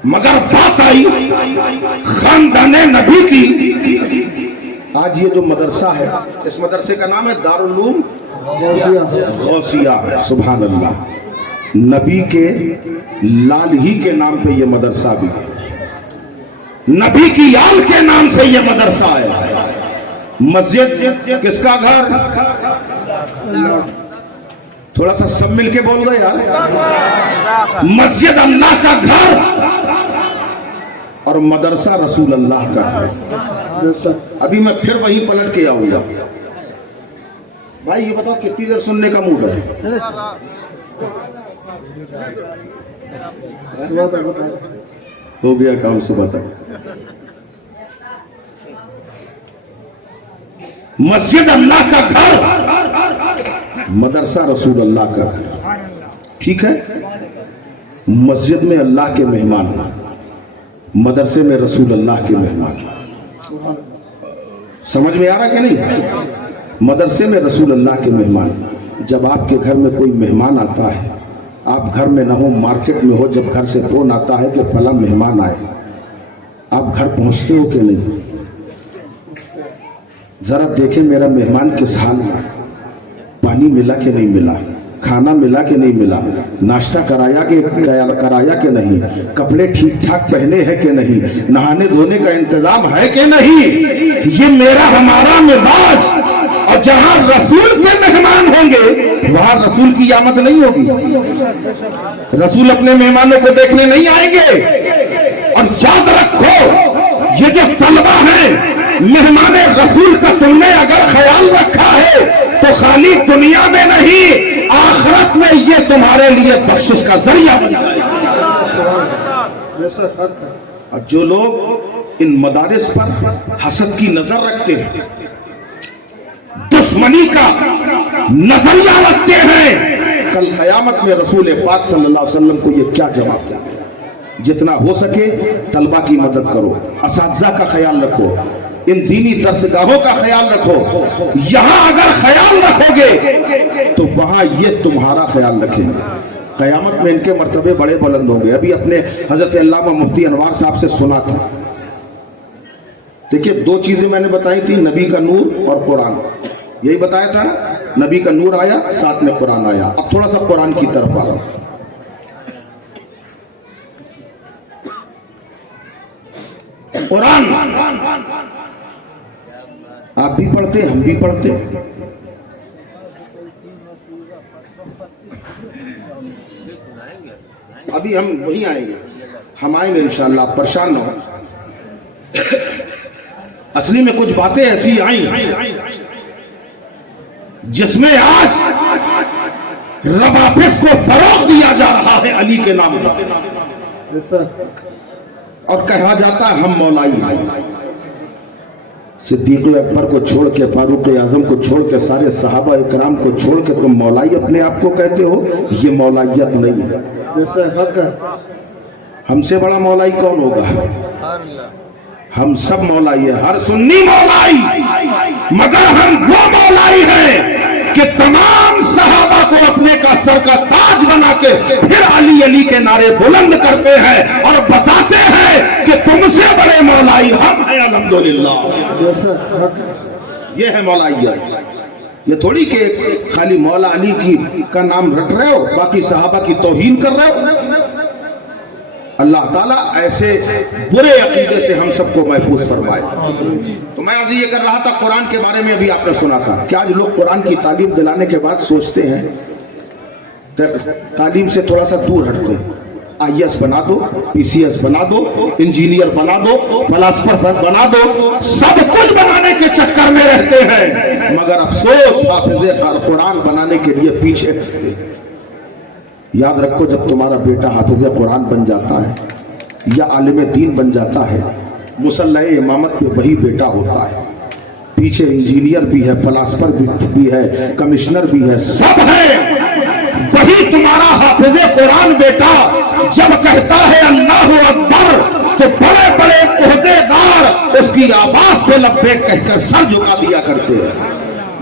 مگر بات آئی خاندان نبی کی۔ آج یہ جو مدرسہ ہے، اس مدرسے کا نام ہے دارالعلوم غوثیہ۔ سبحان اللہ، نبی کے لال ہی کے نام پہ یہ مدرسہ بھی ہے، نبی کی آل کے نام سے یہ مدرسہ ہے۔ مسجد کس کا گھر؟ تھوڑا سا سب مل کے بول رہے یار، مسجد اللہ کا گھر اور مدرسہ رسول اللہ کا گھر۔ ابھی میں پھر وہیں پلٹ کے آؤں گا۔ بھائی یہ بتاؤ کتنی دیر سننے کا موڈ ہے؟ ہو گیا کام صبح تک۔ مسجد اللہ کا گھر، مدرسہ رسول اللہ کا گھر، ٹھیک ہے؟ مسجد میں اللہ کے مہمان، مدرسے میں رسول اللہ کے مہمان۔ سمجھ میں آ رہا کہ نہیں؟ مدرسے میں رسول اللہ کے مہمان۔ جب آپ کے گھر میں کوئی مہمان آتا ہے، آپ گھر میں نہ ہو، مارکیٹ میں ہو، جب گھر سے فون آتا ہے کہ فلاں مہمان آئے، آپ گھر پہنچتے ہو کہ نہیں؟ ذرا دیکھیں میرا مہمان کس حال میں، پانی ملا کہ نہیں ملا، کھانا ملا کہ نہیں ملا، ناشتہ کرایا کہ نہیں، کپڑے ٹھیک ٹھاک پہنے ہیں کہ نہیں، نہانے دھونے کا انتظام ہے کہ نہیں۔ یہ میرا ہمارا مزاج۔ اور جہاں رسول کے مہمان ہوں گے وہاں رسول کی آمد نہیں ہوگی، رسول اپنے مہمانوں کو دیکھنے نہیں آئیں گے۔ اور یاد رکھو، یہ جو طلبہ ہیں، مہمان رسول کا تم نے اگر خیال رکھا ہے تو خالی دنیا میں نہیں، آخرت میں یہ تمہارے لیے بخشش کا ذریعہ بن جائے گا۔ اور جو لوگ ان مدارس پر حسد کی نظر رکھتے ہیں، दुश्मनी का नजरिया रखते हैं, कल कयामत में रसूल पाक सल्लल्लाहु अलैहि वसल्लम को ये क्या जवाब देंगे। जितना हो सके तलबा की मदद करो, असातिज़ा का ख्याल रखो, इन दीनी दरसगाहों का ख्याल रखो। यहां अगर ख्याल रखोगे तो वहां ये तुम्हारा ख्याल रखेंगे। कयामत में इनके मर्तबे बड़े बुलंद होंगे। अभी अपने हजरत अल्लामा मुफ्ती अनवार साहब से सुना था। देखिए, दो चीजें मैंने बताई थी, नबी का नूर और कुरान। यही बताया था ना, नबी का नूर आया, साथ में कुरान आया। अब थोड़ा सा कुरान की तरफ आ रहा हूं। कुरान आप भी पढ़ते, हम भी पढ़ते। अभी हम वहीं आएंगे, हम आएंगे इंशाअल्लाह, आप परेशान न हो। असली में कुछ बातें ऐसी आई जिसमें आज रवाफिज को फरोग दिया जा रहा है अली के नाम पर, और कहा जाता है हम मौलाई हैं। सिद्दीक अकबर को छोड़ के, फारूक आजम को छोड़ के, सारे सहाबा इकराम को छोड़ के तुम मौलाई अपने आप को कहते हो। ये मौलाइयत नहीं है। हमसे बड़ा मौलाई कौन होगा? हम सब मौलाई है, हर सुन्नी मौलाई, मगर हम वो मौलाई हैं कि तमाम सहाबा को अपने का सर का ताज बना के फिर अली अली के नारे बुलंद करते हैं और बताते हैं कि तुमसे बड़े मौलाई हम हैं, अल्हम्दुलिल्लाह। ये है मौलाइयत। ये थोड़ी कि एक खाली मौला अली की का नाम रट रहे हो, बाकी सहाबा की तौहीन कर रहे हो। अल्लाह ताला ऐसे बुरे अकीदे से हम सबको महफूज फरमाए। तो मैं अर्ज़ ये कर रहा था, कुरान के बारे में भी आपने सुना था कि आज लोग कुरान की तालीम दिलाने के बाद सोचते हैं, तालीम से थोड़ा सा दूर हटते हैं। IAS बना दो, PCS बना दो, इंजीनियर बना दो, फिलासफर बना दो, सब कुछ बनाने के चक्कर में रहते हैं, मगर अफसोस हाफिज़े कुरान बनाने के लिए पीछे रहते हैं। याद रखो, जब तुम्हारा बेटा हाफिज़ कुरान बन जाता है या आलिम दीन बन जाता है, मुसल्ला इमामत पे वही बेटा होता है। पीछे इंजीनियर भी है, फिलासफर भी है, कमिश्नर भी है, सब है। वही तुम्हारा हाफिज़ कुरान बेटा जब कहता है अल्लाहु अकबर, तो बड़े बड़े ओहदेदार उसकी आवाज पे लब्बैक कहकर सर झुका दिया करते हैं।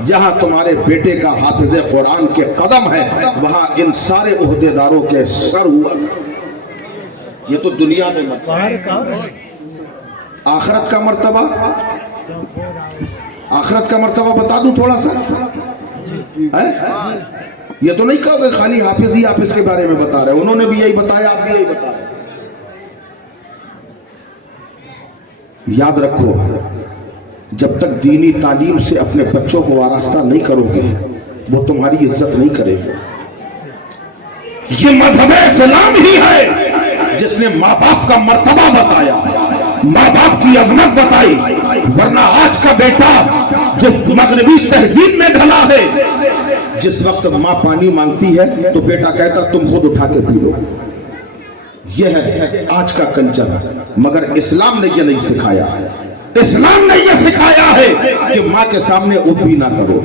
जहां तुम्हारे बेटे का हाफिज़ कुरान के कदम है, वहां इन सारे ओहदेदारों के सर हुआ। ये तो दुनिया में आखिरत का मर्तबा, आखिरत का मर्तबा बता दूं थोड़ा सा है? ये तो नहीं कहोगे खाली हाफिज ही आप इसके बारे में बता रहे हैं, उन्होंने भी यही बताया, आप भी यही बता रहे। याद रखो, जब तक दीनी तालीम से अपने बच्चों को वारास्ता नहीं करोगे, वो तुम्हारी इज्जत नहीं करेंगे। ये मजहब इस्लाम ही है जिसने माँ बाप का मर्तबा बताया, माँ बाप की अजमत बताई। वरना आज का बेटा जो मगरबी तहजीब में ढला है, जिस वक्त माँ पानी मांगती है तो बेटा कहता तुम खुद उठा के पी लो। यह है आज का कल्चर, मगर इस्लाम ने यह नहीं सिखाया। इस्लाम ने यह सिखाया है कि माँ के सामने उठ भी ना करो।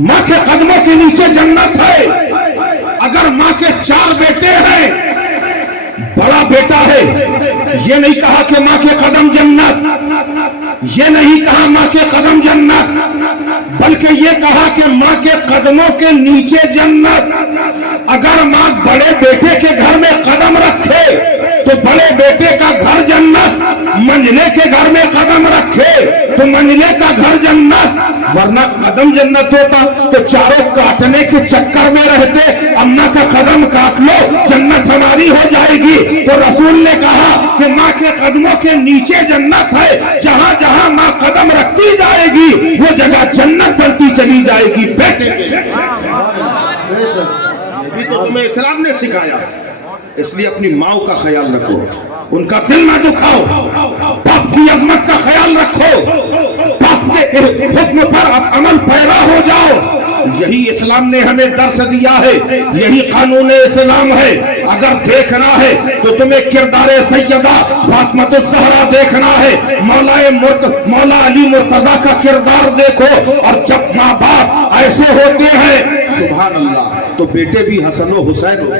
माँ के कदमों के नीचे जन्नत है। अगर माँ के 4 बेटे हैं, बड़ा बेटा है, ये नहीं कहा कि माँ के कदम जन्नत, ये नहीं कहा माँ के कदम जन्नत, बल्कि ये कहा कि माँ के कदमों के नीचे जन्नत। अगर माँ बड़े बेटे के घर में कदम रखे तो बड़े बेटे का घर जन्नत, मंझले के घर में कदम रखे तो मंझले का घर जन्नत। वरना कदम जन्नत होता तो चारों काटने के चक्कर में रहते, अम्मा का कदम काट लो जन्नत हमारी हो जाएगी। तो रसूल ने कहा कि माँ के कदमों के नीचे जन्नत है, जहां जहां माँ कदम रखती जाएगी वो जगह जन्नत बनती चली जाएगी। बेटे तो तुम्हें इस्लाम ने सिखाया, इसलिए अपनी माँ का ख्याल रखो, उनका दिल ना दुखाओ, बाप की अजमत का ख्याल रखो, बाप के हुक्म पर अमल पैरा हो जाओ। यही इस्लाम ने हमें दर्श दिया है, यही कानून इस्लाम है। اگر دیکھنا ہے تو تمہیں کردار سیدہ فاطمۃ الزہرا دیکھنا ہے، مولا علی مرتضیٰ کا کردار دیکھو، اور جب ماں باپ ایسے ہوتے ہیں سبحان اللہ تو بیٹے بھی حسن و حسین ہو۔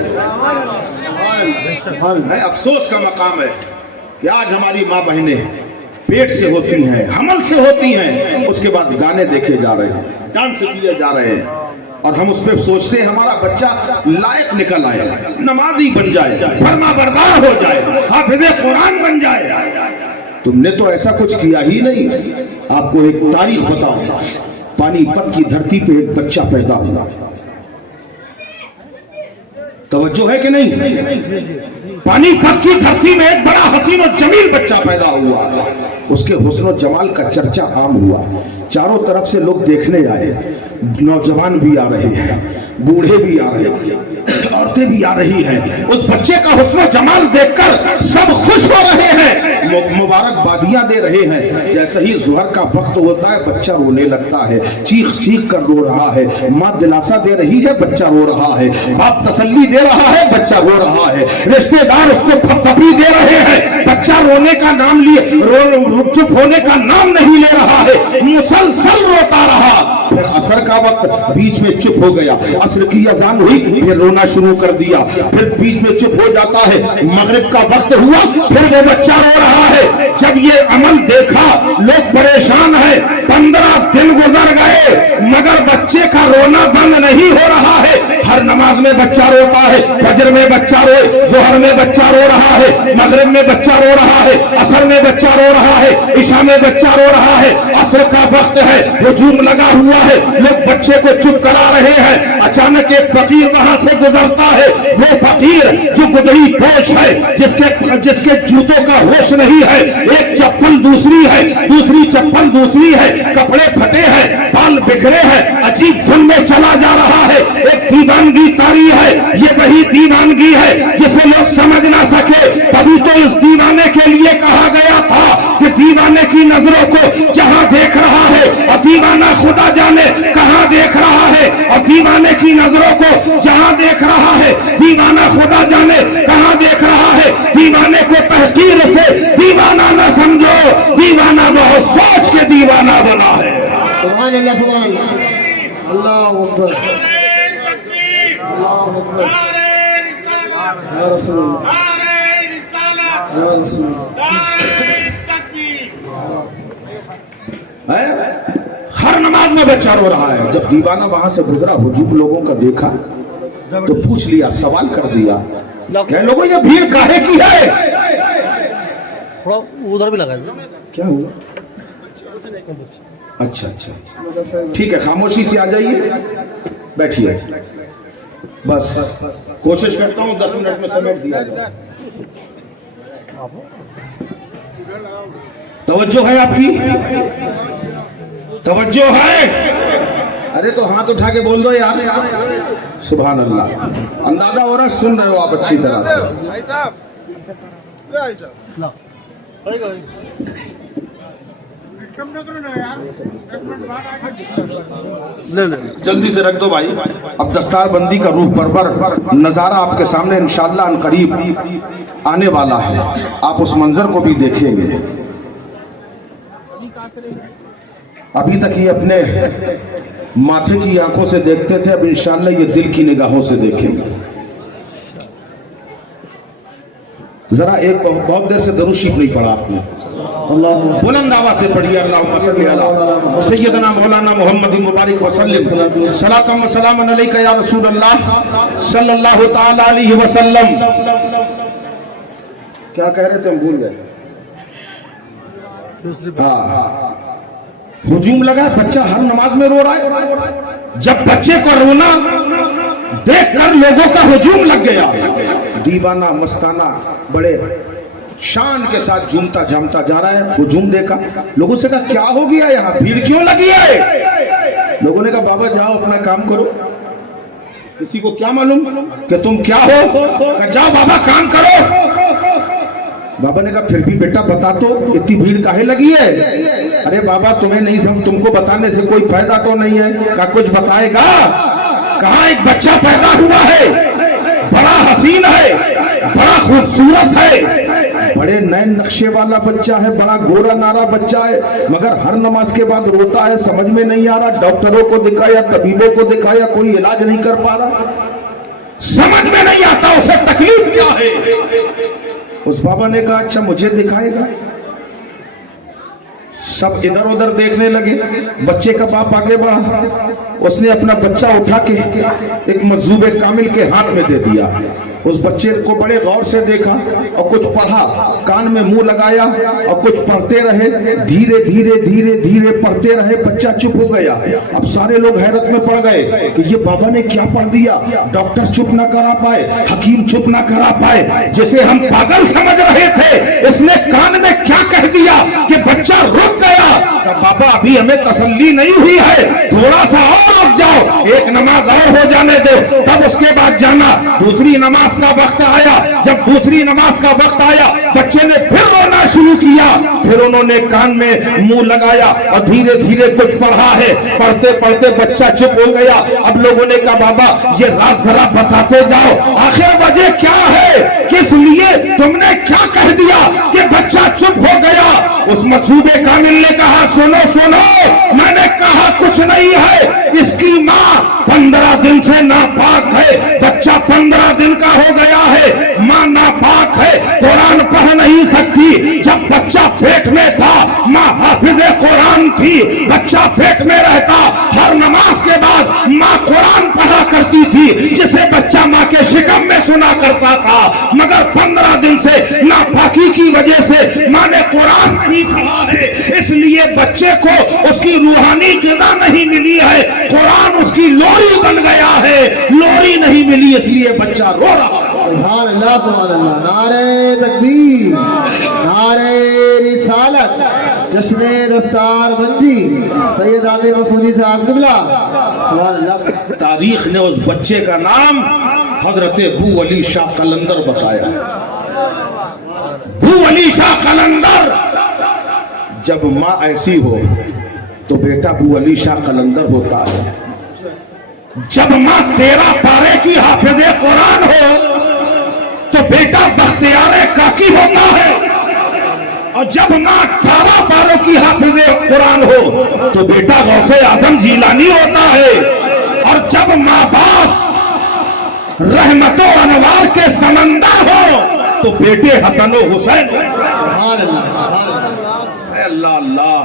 افسوس کا مقام ہے کہ آج ہماری ماں بہنیں پیٹ سے ہوتی ہیں، حمل سے ہوتی ہیں، اس کے بعد گانے دیکھے جا رہے ہیں، ڈانس کیے جا رہے ہیں، اور ہم اس پہ سوچتے ہیں ہمارا بچہ لائق نکل آئے، نمازی بن جائے، فرما بردار ہو جائے، حافظ قرآن بن جائے۔ تم نے تو ایسا کچھ کیا ہی نہیں۔ آپ کو ایک تاریخ بتاؤں، پانی پت کی دھرتی پہ ایک بچہ پیدا ہوا، توجہ ہے کہ نہیں؟ پانی پت کی دھرتی میں ایک بڑا حسین و جمیل بچہ پیدا ہوا، اس کے حسن و جمال کا چرچا عام ہوا، چاروں طرف سے لوگ دیکھنے آئے، نوجوان بھی آ رہے ہیں، بوڑھے بھی آ رہے ہیں، عورتیں بھی آ رہی ہیں، اس بچے کا حسن و جمال دیکھ کر سب خوش ہو رہے ہیں، مبارکبادیاں دے رہے ہیں۔ جیسے ہی ظہر کا وقت ہوتا ہے بچہ رونے لگتا ہے، چیخ چیخ کر رو رہا ہے، ماں دلاسا دے رہی ہے، بچہ رو رہا ہے، باپ تسلی دے رہا ہے، بچہ رو رہا ہے، رشتہ دار اس کو تھپتھپی دے رہے ہیں، بچہ رونے کا نام لیے چپ ہونے کا نام نہیں لے رہا ہے، مسلسل روتا رہا۔ پھر عصر کا وقت بیچ میں چپ ہو گیا، عصر کی اذان ہوئی پھر رونا شروع کر دیا، پھر بیچ میں چپ ہو جاتا ہے، مغرب کا وقت ہوا پھر وہ بچہ رو رہا ہے۔ جب یہ عمل دیکھا لوگ پریشان ہیں، 15 دن گزر گئے مگر بچے کا رونا بند نہیں ہو رہا ہے۔ ہر نماز میں بچہ روتا ہے، فجر میں بچہ روئے، ظہر میں بچہ رو رہا ہے، مغرب میں بچہ رو رہا ہے، عصر میں بچہ رو رہا ہے، عشاء میں بچہ رو رہا ہے، عصر کا وقت ہے، ہجوم لگا ہوا ہے، لوگ بچے کو چپ کرا رہے ہیں۔ اچانک ایک فقیر وہاں سے گزرتا ہے، وہ فقیر جو گدڑی پوش ہے، جس کے جوتوں کا ہوش نہیں ہے، ایک چپل دوسری ہے، دوسری چپل دوسری ہے، کپڑے پھٹے ہیں، بال بکھرے ہیں، عجیب دھن میں چلا جا رہا ہے، ایک دیوانگی طاری ہے۔ یہ وہی دیوانگی ہے جسے لوگ سمجھ نہ سکے، تبھی تو اس دیوانے کے لیے کہا گیا تھا کہ دیوانے کی نظروں کو جہاں دیکھ رہا ہے اور دیوانہ خدا جانے کہاں دیکھ رہا ہے، اور دیوانے کی نظروں کو جہاں دیکھ رہا ہے دیوانہ خدا جانے کہاں دیکھ رہا ہے۔ دیوانے کو تحقیر سے دیوانہ نہ سمجھو، دیوانہ بہت سوچ کے دیوانہ بنا ہے۔ سبحان اللہ، سبحان اللہ، اللہ اکبر، اللہ اکبر، یا رسول اللہ، یا رسول اللہ۔ ہر نماز میں بچہ رو رہا ہے۔ جب دیوانہ وہاں سے گزرا، ہجوم لوگوں کا دیکھا تو پوچھ لیا، سوال کر دیا کہ لوگوں یہ بھیڑ کاہے کی ہے؟ تھوڑا ادھر بھی لگا کیا ہوا؟ اچھا اچھا ٹھیک ہے، خاموشی سے آ جائیے، بیٹھیے، بس کوشش کرتا ہوں 10 منٹ میں سمیٹ دیا جائے۔ توجہ ہے آپ کی؟ توجہ ہے؟ ارے تو ہاتھ اٹھا کے بول دو یار۔ سبحان اللہ، اندازہ ہو رہا ہے سن رہے ہو آپ اچھی طرح سے۔ جلدی سے رکھ دو بھائی۔ اب دستار بندی کا روح پرور نظارہ آپ کے سامنے انشاءاللہ ان قریب آنے والا ہے، آپ اس منظر کو بھی دیکھیں گے۔ ابھی تک یہ اپنے ماتھے کی آنکھوں سے دیکھتے تھے، اب انشاءاللہ یہ دل کی نگاہوں سے دیکھیں گے۔ ذرا ایک بہت دیر سے درود شریف نہیں پڑھا آپ نے، بلند آواز سے پڑھیے، اللہم صلی علی سیدنا مولانا محمد مبارک وسلم، صلاۃ و سلام علیک یا رسول اللہ صلی اللہ تعالی علیہ وسلم۔ کیا کہہ رہے تھے، ہم بھول گئے۔ ہاں، ہجوم لگا، بچہ ہر نماز میں رو رہا ہے۔ جب بچے کو رونا دیکھ کر لوگوں کا ہجوم لگ گیا، دیوانہ مستانہ بڑے شان کے ساتھ جھومتا جھامتا جا رہا ہے۔ ہجوم دیکھا، لوگوں سے کہا کیا ہو گیا یہاں، بھیڑ کیوں لگی ہے؟ لوگوں نے کہا بابا جاؤ اپنا کام کرو۔ کسی کو کیا معلوم کہ تم کیا ہو؟ کہا جاؤ بابا کام کرو۔ بابا نے کہا پھر بھی بیٹا بتا تو اتنی بھیڑ کاہے لگی ہے؟ ارے بابا تمہیں نہیں سمجھ، تم کو بتانے سے کوئی فائدہ تو نہیں ہے۔ کہا کچھ بتائے گا؟ کہا ایک بچہ پیدا ہوا ہے، بڑا حسین ہے، खूबसूरत है, बड़े नए नक्शे वाला बच्चा है, बड़ा गोरा नारा बच्चा है, मगर हर नमाज के बाद रोता है, समझ में नहीं आ रहा, डॉक्टरों को दिखाया, तबीबों को दिखाया, कोई इलाज नहीं कर पा रहा, समझ में नहीं आता उसे तकलीफ क्या है। उस बाबा ने कहा अच्छा मुझे दिखाएगा। सब इधर उधर देखने लगे, बच्चे का बाप आगे बढ़ा, उसने अपना बच्चा उठा के एक मजूबे कामिल के हाथ में दे दिया। उस बच्चे को बड़े गौर से देखा और कुछ पढ़ा, कान में मुंह लगाया और कुछ पढ़ते रहे, धीरे धीरे धीरे धीरे पढ़ते रहे, बच्चा चुप हो गया। अब सारे लोग हैरत में पड़ गए कि ये बाबा ने क्या पढ़ दिया, डॉक्टर चुप ना करा पाए, हकीम चुप ना करा पाए, जैसे हम पागल समझ रहे थे, इसने कान में क्या कह दिया कि बच्चा रुक गया। बाबा अभी हमें तसल्ली नहीं हुई है, थोड़ा सा और रुक जाओ, एक नमाज और हो जाने दो, तब उसके बाद जाना। दूसरी नमाज का वक्त आया, जब दूसरी नमाज का वक्त आया, बच्चे ने फिर रोना शुरू किया, फिर उन्होंने कान में मुंह लगाया और धीरे धीरे कुछ पढ़ा है, पढ़ते पढ़ते बच्चा चुप हो गया। अब लोगों ने कहा बाबा ये राज जरा बताते जाओ, आखिर वजह क्या है, किस लिए तुमने क्या कह दिया कि बच्चा चुप हो गया। उस मसूबे कामिल ने कहा सुनो सुनो, मैंने कहा कुछ नहीं है, इसकी माँ 15 दिन से नापाक है, बच्चा 15 दिन का हो गया है, माँ नापाक है, कुरान पढ़ नहीं सकती। जब बच्चा पेट में था माँ हाफिज़े कुरान थी, बच्चा पेट में रहता, हर नमाज के बाद माँ कुरान पढ़ा करती थी, जिसे बच्चा माँ के शिकम में सुना करता था, मगर 15 दिन से नापाकी की वजह से माँ ने कुरान नहीं पढ़ा है, इसलिए बच्चे को उसकी रूहानी ग़िज़ा नहीं मिली है, कुरान उसकी लोरी बन गया है, लोरी नहीं मिली इसलिए बच्चा रो रहा है। सुभान अल्लाह, सुभान अल्लाह, नारे तकबीर, नारे रिसालत, जश्न दस्तार बंदी, सैयद आमिर मसूदी साहब क़िबला, सुभान अल्लाह। तारीख ने उस बच्चे का नाम हजरत अबू अली शाह कलंदर बताया। अबू अली शाह कलंदर, जब माँ ऐसी हो तो बेटा अबू अली शाह कलंदर होता है। जब माँ 13 पारे की हाफिज़े कुरान हो तो बेटा बख्तियारे काकी होता है, और जब माँ 18 पारों की हाफिज़े कुरान हो तो बेटा गौसे आजम जीलानी होता है, और जब माँ बाप रहमतों अनवार के समंदर हो तो बेटे हसन और हुसैन। अल्लाह अल्लाह,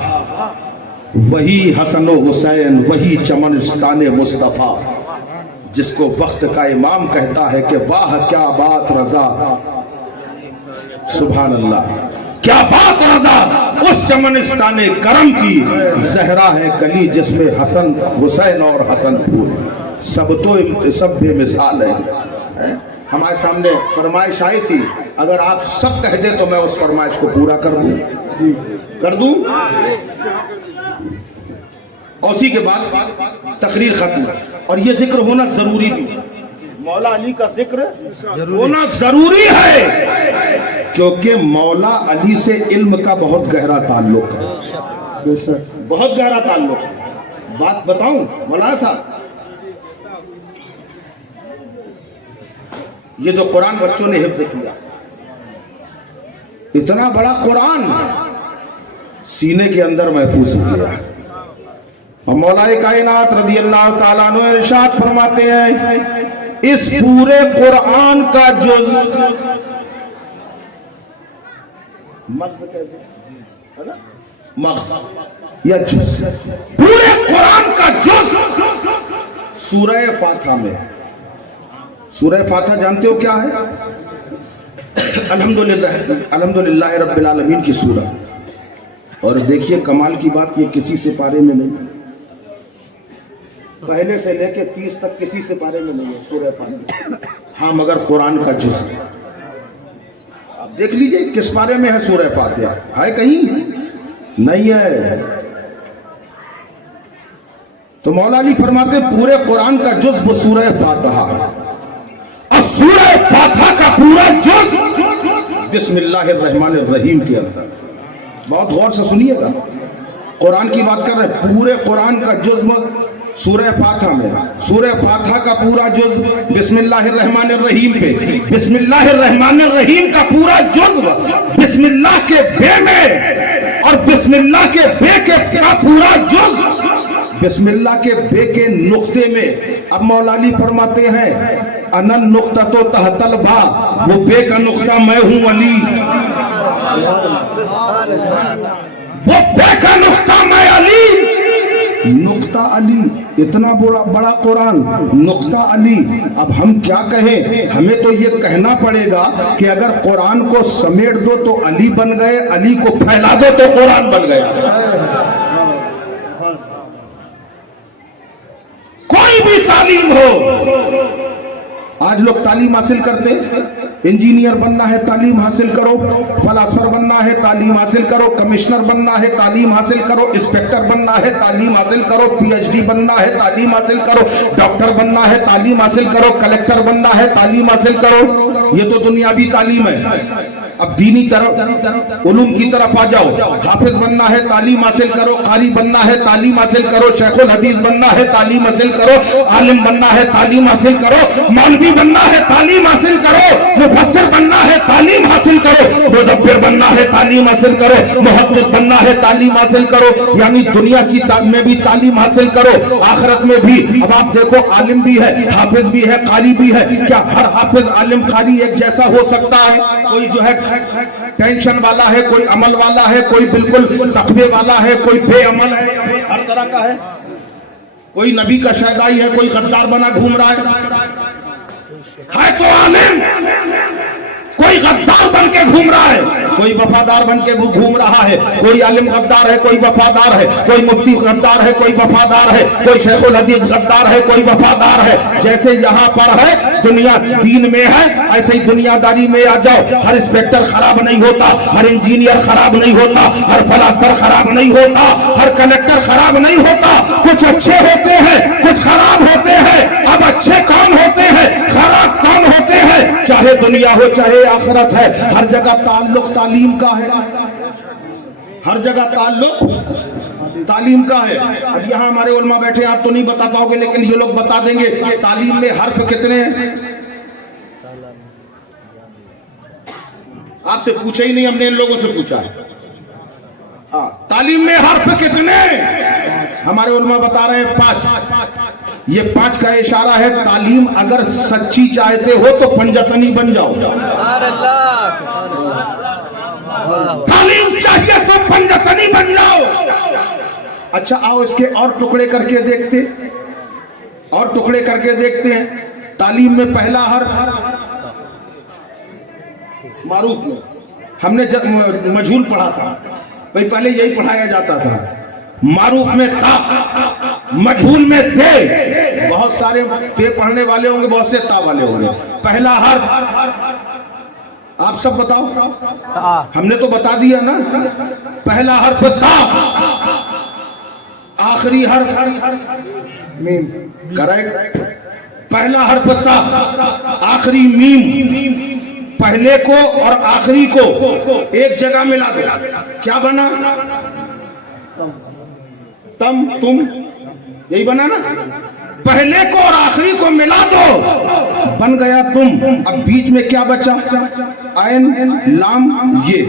वही हसन और हुसैन, वही चमनिस्तान मुस्तफा, जिसको वक्त का इमाम कहता है कि वाह क्या बात रजा, सुभान अल्लाह क्या बात रजा, उस चमनिस्तान करम की जहरा है कली, जिसमें हसन हुसैन और हसन फूल, सब बेमिसाल है। हमारे सामने फरमाइश आई थी, अगर आप सब कह दे तो मैं उस फरमाइश को पूरा कर दूं। और उसी के बाद तकरीर खत्म, और ये जिक्र होना जरूरी भी, मौला अली का जिक्र होना जरूरी है, क्योंकि मौला अली से इल्म का बहुत गहरा ताल्लुक है, बहुत गहरा ताल्लुक है। बात बताऊं मौलाना साहब, ये जो कुरान बच्चों ने हिफ्ज़ किया, इतना बड़ा कुरान सीने के अंदर महफूज हो गया, और मौलाए कायनात रज़ी अल्लाह ताला अन्हु इरशाद फरमाते हैं, इस पूरे कुरान का जुज़, मग़ज़ या जुज़, पूरे कुरान का जुज़ सूरह फातिहा में। सूरह फातिहा जानते हो क्या है? अल्हम्दुलिल्लाह रब्बिल आलमीन की सूरह। और देखिए कमाल की बात, ये किसी से पारे में नहीं, पहले से लेके 30 तक किसी से पारे में नहीं है सूरह फातिहा। हाँ मगर कुरान का जुज़ आप देख लीजिए किस पारे में है सूरह फातिहा, है कहीं नहीं है। तो मौला अली फरमाते पूरे कुरान का जुज़ वो सूरह फातिहा, और सूरह फातिहा का पूरा जुज़ बिस्मिल्लाहिर्रहमानिर्रहीम के अंदर। बहुत गौर से सुनिएगा, कुरान की बात कर रहे हैं, पूरे कुरान का जुज़ सूरह फातिहा में, सूरह फातिहा का पूरा जुज बिस्मिल्लाहिर्रहमानिर्रहीम पे, बिस्मिल्लाहिर्रहमानिर्रहीम का पूरा जुज बिस्मिल्लाह के बे में, और बिस्मिल्लाह के बे के का पूरा जुज बिस्मिल्लाह के बे के नुक्ते में। अब मौलाली फरमाते हैं अनन नुक्ता तो तहतल भा, वो बे का नुक्ता मैं हूं अली, वो बे का नुक्ता मैं अली। नुक्ता अली, इतना बड़ा कुरान, नुक्ता अली। अब हम क्या कहें, हमें तो ये कहना पड़ेगा कि अगर कुरान को समेट दो तो अली बन गए, अली को फैला दो तो कुरान बन गया। कोई भी तालीम हो, आज लोग तालीम हासिल करते, इंजीनियर बनना है तालीम हासिल करो, फलासफर बनना है तालीम हासिल करो, कमिश्नर बनना है तालीम हासिल करो, इंस्पेक्टर बनना है तालीम हासिल करो, पीएचडी बनना है तालीम हासिल करो, डॉक्टर बनना है तालीम हासिल करो, कलेक्टर बनना है तालीम हासिल करो। ये तो दुनियावी तालीम है। अब दीनी तरफ, उलूम की तरफ आ जाओ, हाफिज बनना है तालीम हासिल करो, कारी बनना है तालीम हासिल करो, शेखुल हदीस बनना है तालीम हासिल करो, आलिम बनना है तालीम हासिल करो, मौलवी बनना है तालीम हासिल करो, मुफस्सिर बनना है तालीम हासिल करो, मुदब्बिर बनना है तालीम हासिल करो, मुहद्दिस बनना है तालीम हासिल करो। यानी दुनिया की में भी तालीम हासिल करो, आखिरत में भी। अब आप देखो, आलिम भी है, हाफिज भी है, कारी भी है। क्या हर हाफिज आलिम कारी एक जैसा हो सकता है? कोई जो है टेंशन वाला है, कोई अमल वाला है, कोई बिल्कुल तकवे वाला है, कोई बेअमल है, हर तरह का है। कोई नबी का शहदाई है, कोई गद्दार बना घूम रहा है तो आलिम, कोई गद्दार बन के घूम रहा है, कोई वफादार बन के घूम रहा है। कोई आलिम गद्दार है, कोई वफादार है, कोई मुफ्ती गद्दार है, कोई वफादार है, कोई शेखुल हदीस गद्दार है, कोई वफादार है। जैसे यहाँ पर है दुनिया दीन में है, ऐसे ही दुनियादारी में आ जाओ। हर इंस्पेक्टर खराब नहीं होता, हर इंजीनियर खराब नहीं होता, हर फलासफर खराब नहीं होता, हर कलेक्टर खराब नहीं होता। कुछ अच्छे होते हैं, कुछ खराब होते हैं। अब अच्छे कौन होते हैं, खराब कौन होते हैं? चाहे दुनिया हो चाहे आखिरत है, हर जगह ताल्लुक तालीम का है, हर जगह ताल्लुक तालीम का है। अब यहाँ हमारे उलमा बैठे, आप तो नहीं बता पाओगे, लेकिन ये लोग बता देंगे तालीम में हर्फ कितने हैं। आपसे पूछा ही नहीं, हमने इन लोगों से पूछा है। हाँ, तालीम में हर्फ कितने? हमारे उलमा बता रहे हैं 5। ये 5 का इशारा है, तालीम अगर सच्ची चाहते हो तो पंजतनी बन जाओ। तालीम चाहिए तो पंजतनी बन जाओ। अच्छा, आओ इसके और टुकड़े करके देखते, और टुकड़े करके देखते हैं। तालीम में पहला हर्फ मारूफ में हमने जब मजहूल पढ़ा था भाई, पहले यही पढ़ाया जाता था। मारूफ में ता, मजहूल में ते। बहुत सारे ते पढ़ने वाले होंगे, बहुत से ता वाले होंगे। पहला हर्फ आप सब बताओ, हमने तो बता दिया ना। पहला हर्फ ता, आखिरी हर्फ मीम। करेक्ट। पहला हर्फ ता, आखिरी मीम। पहले को और आखिरी को एक जगह मिला दो, क्या बना? तम, तुम, यही बना ना। पहले को और आखिरी को मिला दो, बन गया तुम। अब बीच में क्या बचा? आयन, लाम, ये।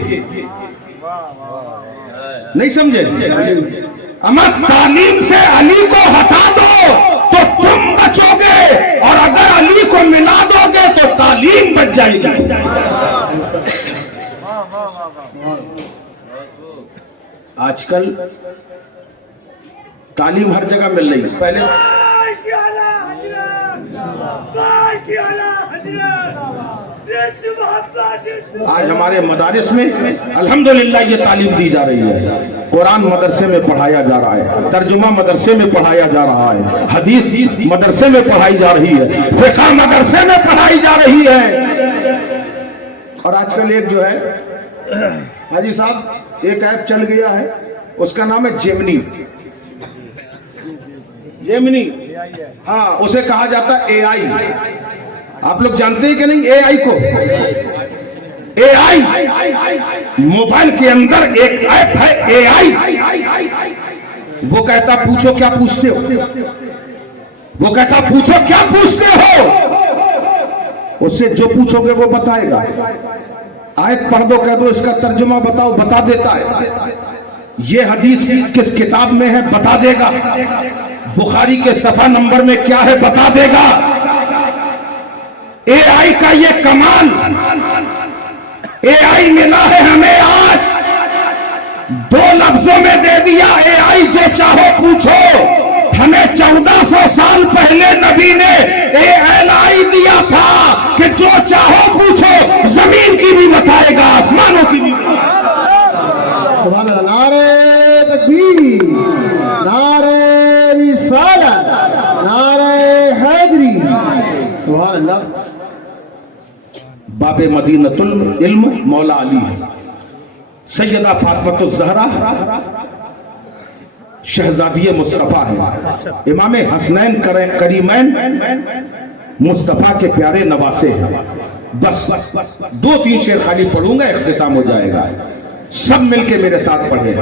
नहीं समझे? अमर तालीम से अली को हटा दो तो तुम बचोगे, और अगर अली को मिला दोगे तो तालीम बच जाएगी। आजकल तालीम हर जगह मिल रही। पहले आज हमारे मदारिस में अल्हम्दुलिल्लाह ये तालीम दी जा रही है। कुरान मदरसे में पढ़ाया जा रहा है, तर्जुमा मदरसे में पढ़ाया जा रहा है, हदीस मदरसे में पढ़ाई जा रही है, फिक़ह मदरसे में पढ़ाई जा रही है। और आजकल एक जो है हाजी साहब, एक ऐप चल गया है, उसका नाम है जेमिनी। जेमिनी, हाँ, उसे कहा जाता है एआई। आप लोग जानते हैं कि नहीं एआई को? एआई मोबाइल के अंदर एक ऐप है एआई। वो कहता पूछो क्या पूछते हो, وہ کہتا پوچھو کیا پوچھتے ہو؟ اس سے جو پوچھو گے وہ بتائے گا. آیت پڑھ دو، کہہ دو اس کا ترجمہ بتاؤ، بتا دیتا ہے. یہ حدیث کس کتاب میں ہے بتا دے گا. بخاری کے صفحہ نمبر میں کیا ہے بتا دے گا. اے آئی کا یہ کمال، اے آئی ملا ہے ہمیں آج، 2 لفظوں میں دے دیا. اے آئی جو چاہو پوچھو. ہمیں 1400 سال پہلے نبی نے اے آئی دیا تھا کہ جو چاہو پوچھو. زمین کی بھی بتائے گا، آسمانوں کی بھی. سبحان اللہ. نعرہ تکبیر، نعرہ رسالت، نعرہ حیدری. سبحان اللہ. باب مدینۃ العلم مولا علی ہے. سیدہ فاطمہ الزہرا شہزادی مصطفیٰ ہے. امام حسنین کریمین مصطفیٰ کے پیارے نواسے ہیں. بس 2-3 شعر خالی پڑھوں گا، اختتام ہو جائے گا. سب مل کے میرے ساتھ پڑھیں،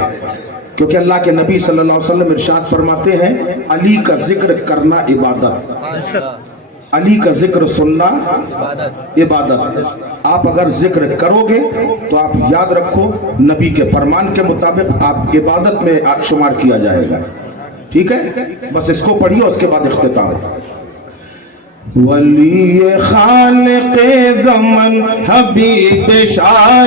کیونکہ اللہ کے نبی صلی اللہ علیہ وسلم ارشاد فرماتے ہیں علی کا ذکر کرنا عبادت، علی کا ذکر سننا عبادت. آپ اگر ذکر کرو گے تو آپ یاد رکھو نبی کے فرمان کے مطابق آپ عبادت میں آپ شمار کیا جائے گا. ٹھیک ہے، بس اس کو پڑھیے، اس کے بعد اختتام. ولی خالق زمن حبیب شاہ